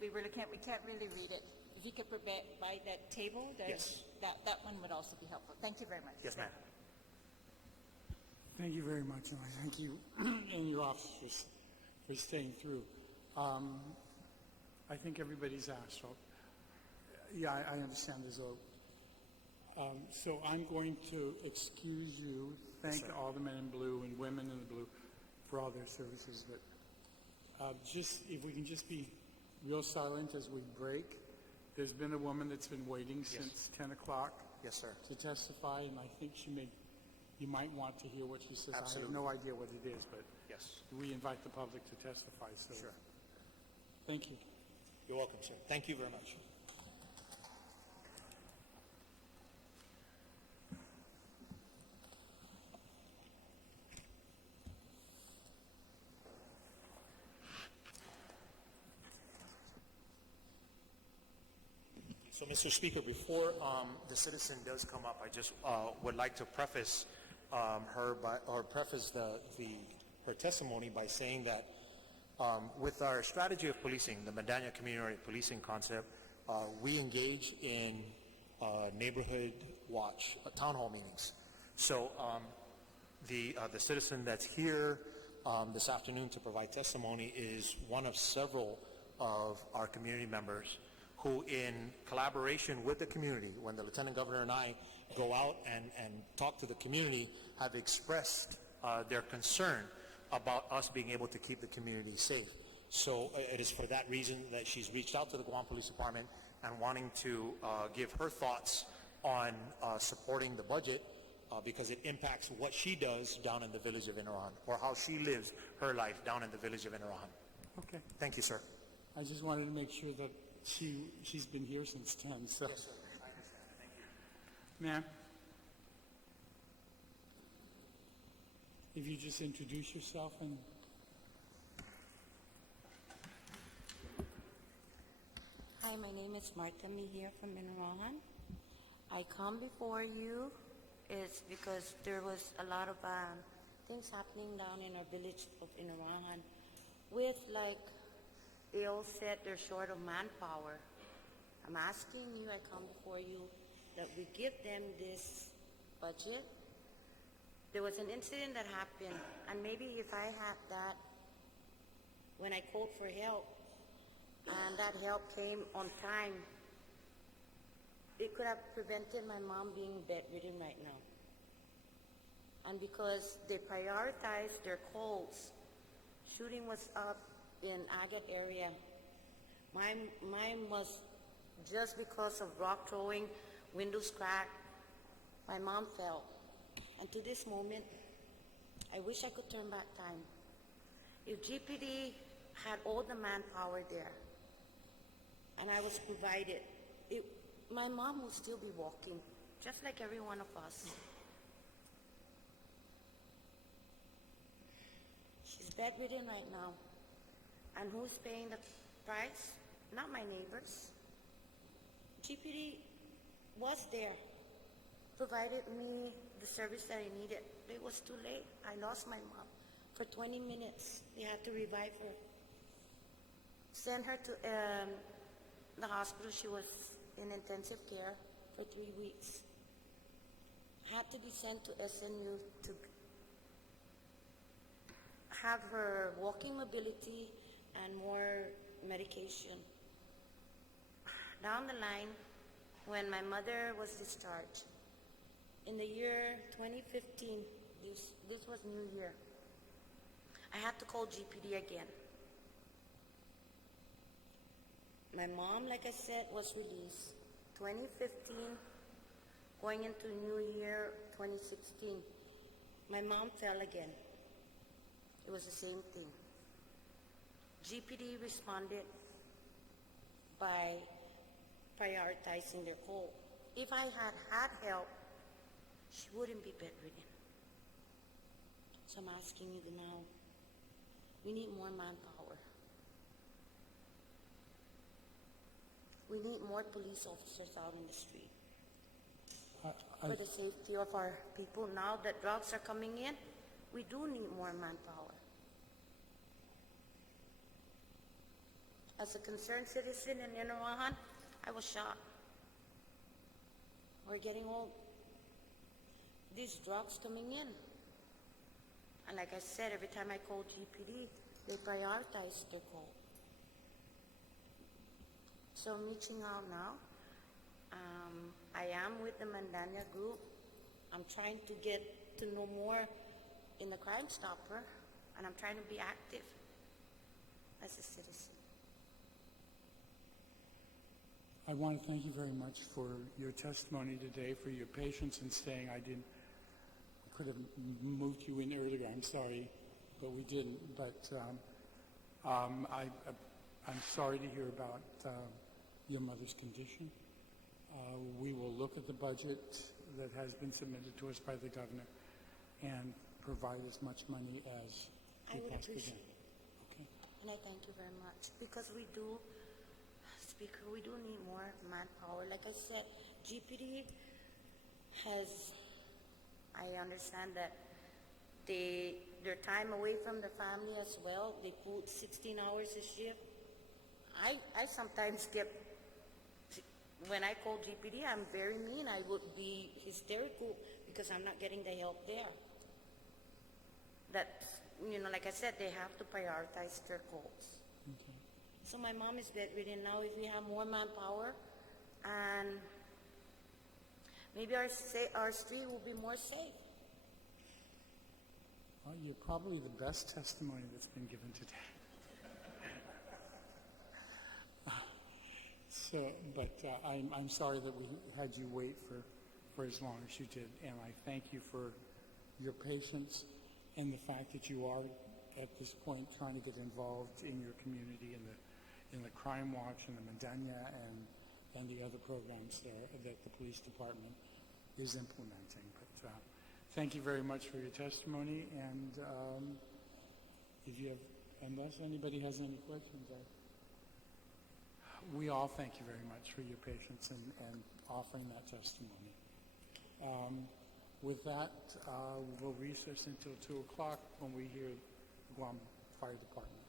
we were looking at, we can't really read it. If you could provide that table, Yes. that one would also be helpful. Thank you very much. Yes, ma'am. Thank you very much, and I thank you and your officers for staying through. I think everybody's asked, so, yeah, I understand there's a, so I'm going to excuse you, thank all the men in blue and women in the blue for all their services, but just, if we can just be real silent as we break. There's been a woman that's been waiting since 10 o'clock Yes, sir. to testify, and I think you might want to hear what she says. Absolutely. I have no idea what it is, but Yes. we invite the public to testify, so. Sure. Thank you. You're welcome, sir. Thank you very much. So, Mr. Speaker, before the citizen does come up, I just would like to preface her testimony by saying that with our strategy of policing, the Medalla Community Policing concept, we engage in neighborhood watch, town hall meetings. So the citizen that's here this afternoon to provide testimony is one of several of our community members who, in collaboration with the community, when the Lieutenant Governor and I go out and talk to the community, have expressed their concern about us being able to keep the community safe. So it is for that reason that she's reached out to the Guam Police Department and wanting to give her thoughts on supporting the budget because it impacts what she does down in the village of Inaran, or how she lives her life down in the village of Inaran. Okay. Thank you, sir. I just wanted to make sure that she's been here since 10, so. Yes, sir. I understand. Thank you. Ma'am? If you just introduce yourself and... Hi, my name is Martha Mejia from Inaran. I come before you is because there was a lot of things happening down in our village of Inaran with, like, they all said they're short of manpower. I'm asking you, I come before you, that we give them this budget. There was an incident that happened, and maybe if I had that, when I called for help, and that help came on time, it could have prevented my mom being bedridden right now. And because they prioritized their calls, shooting was up in Agate area. Mine was just because of rock throwing, windows cracked, my mom fell. And to this moment, I wish I could turn back time. If GPD had all the manpower there, and I was provided, my mom would still be walking, just like every one of us. She's bedridden right now. And who's paying the price? Not my neighbors. GPD was there, provided me the service that I needed. It was too late. I lost my mom for 20 minutes. They had to revive her. Send her to the hospital. She was in intensive care for 3 weeks. Had to be sent to SNU to have her walking mobility and more medication. Down the line, when my mother was discharged, in the year 2015, this was New Year, I had to call GPD again. My mom, like I said, was released 2015, going into New Year 2016. My mom fell again. It was the same thing. GPD responded by prioritizing their call. If I had had help, she wouldn't be bedridden. So I'm asking you now, we need more manpower. We need more police officers out in the street for the safety of our people. Now that drugs are coming in, we do need more manpower. As a concerned citizen in Inaran, I was shocked. We're getting old. These drugs coming in. And like I said, every time I call GPD, they prioritize their call. So I'm reaching out now. I am with the Mandanya group. I'm trying to get to know more in the Crime Stopper, and I'm trying to be active as a citizen. I want to thank you very much for your testimony today, for your patience in staying. I could have moved you in earlier, I'm sorry, but we didn't. But I'm sorry to hear about your mother's condition. We will look at the budget that has been submitted to us by the governor and provide as much money as I we would possibly appreciate can. it. Okay. And I thank you very much, because we do Speaker, we do need more manpower. Like I said, GPD has, I understand that their time away from the family as well. They put 16 hours a shift. I sometimes get, when I call GPD, I'm very mean. I would be hysterical because I'm not getting the help there. That, like I said, they have to prioritize their calls. Okay. So my mom is bedridden now. If we have more manpower, and maybe our street will be more safe. Well, you're probably the best testimony that's been given today. I'm sorry that we had you wait for as long as you did, and I thank you for your patience and the fact that you are at this point trying to get involved in your community in the Crime Watch and the Medanya and the other programs there that the police department is implementing. But thank you very much for your testimony, and unless anybody has any questions, we all thank you very much for your patience and offering that testimony. With that, we'll recess until 2 o'clock when we hear the Guam Fire Department.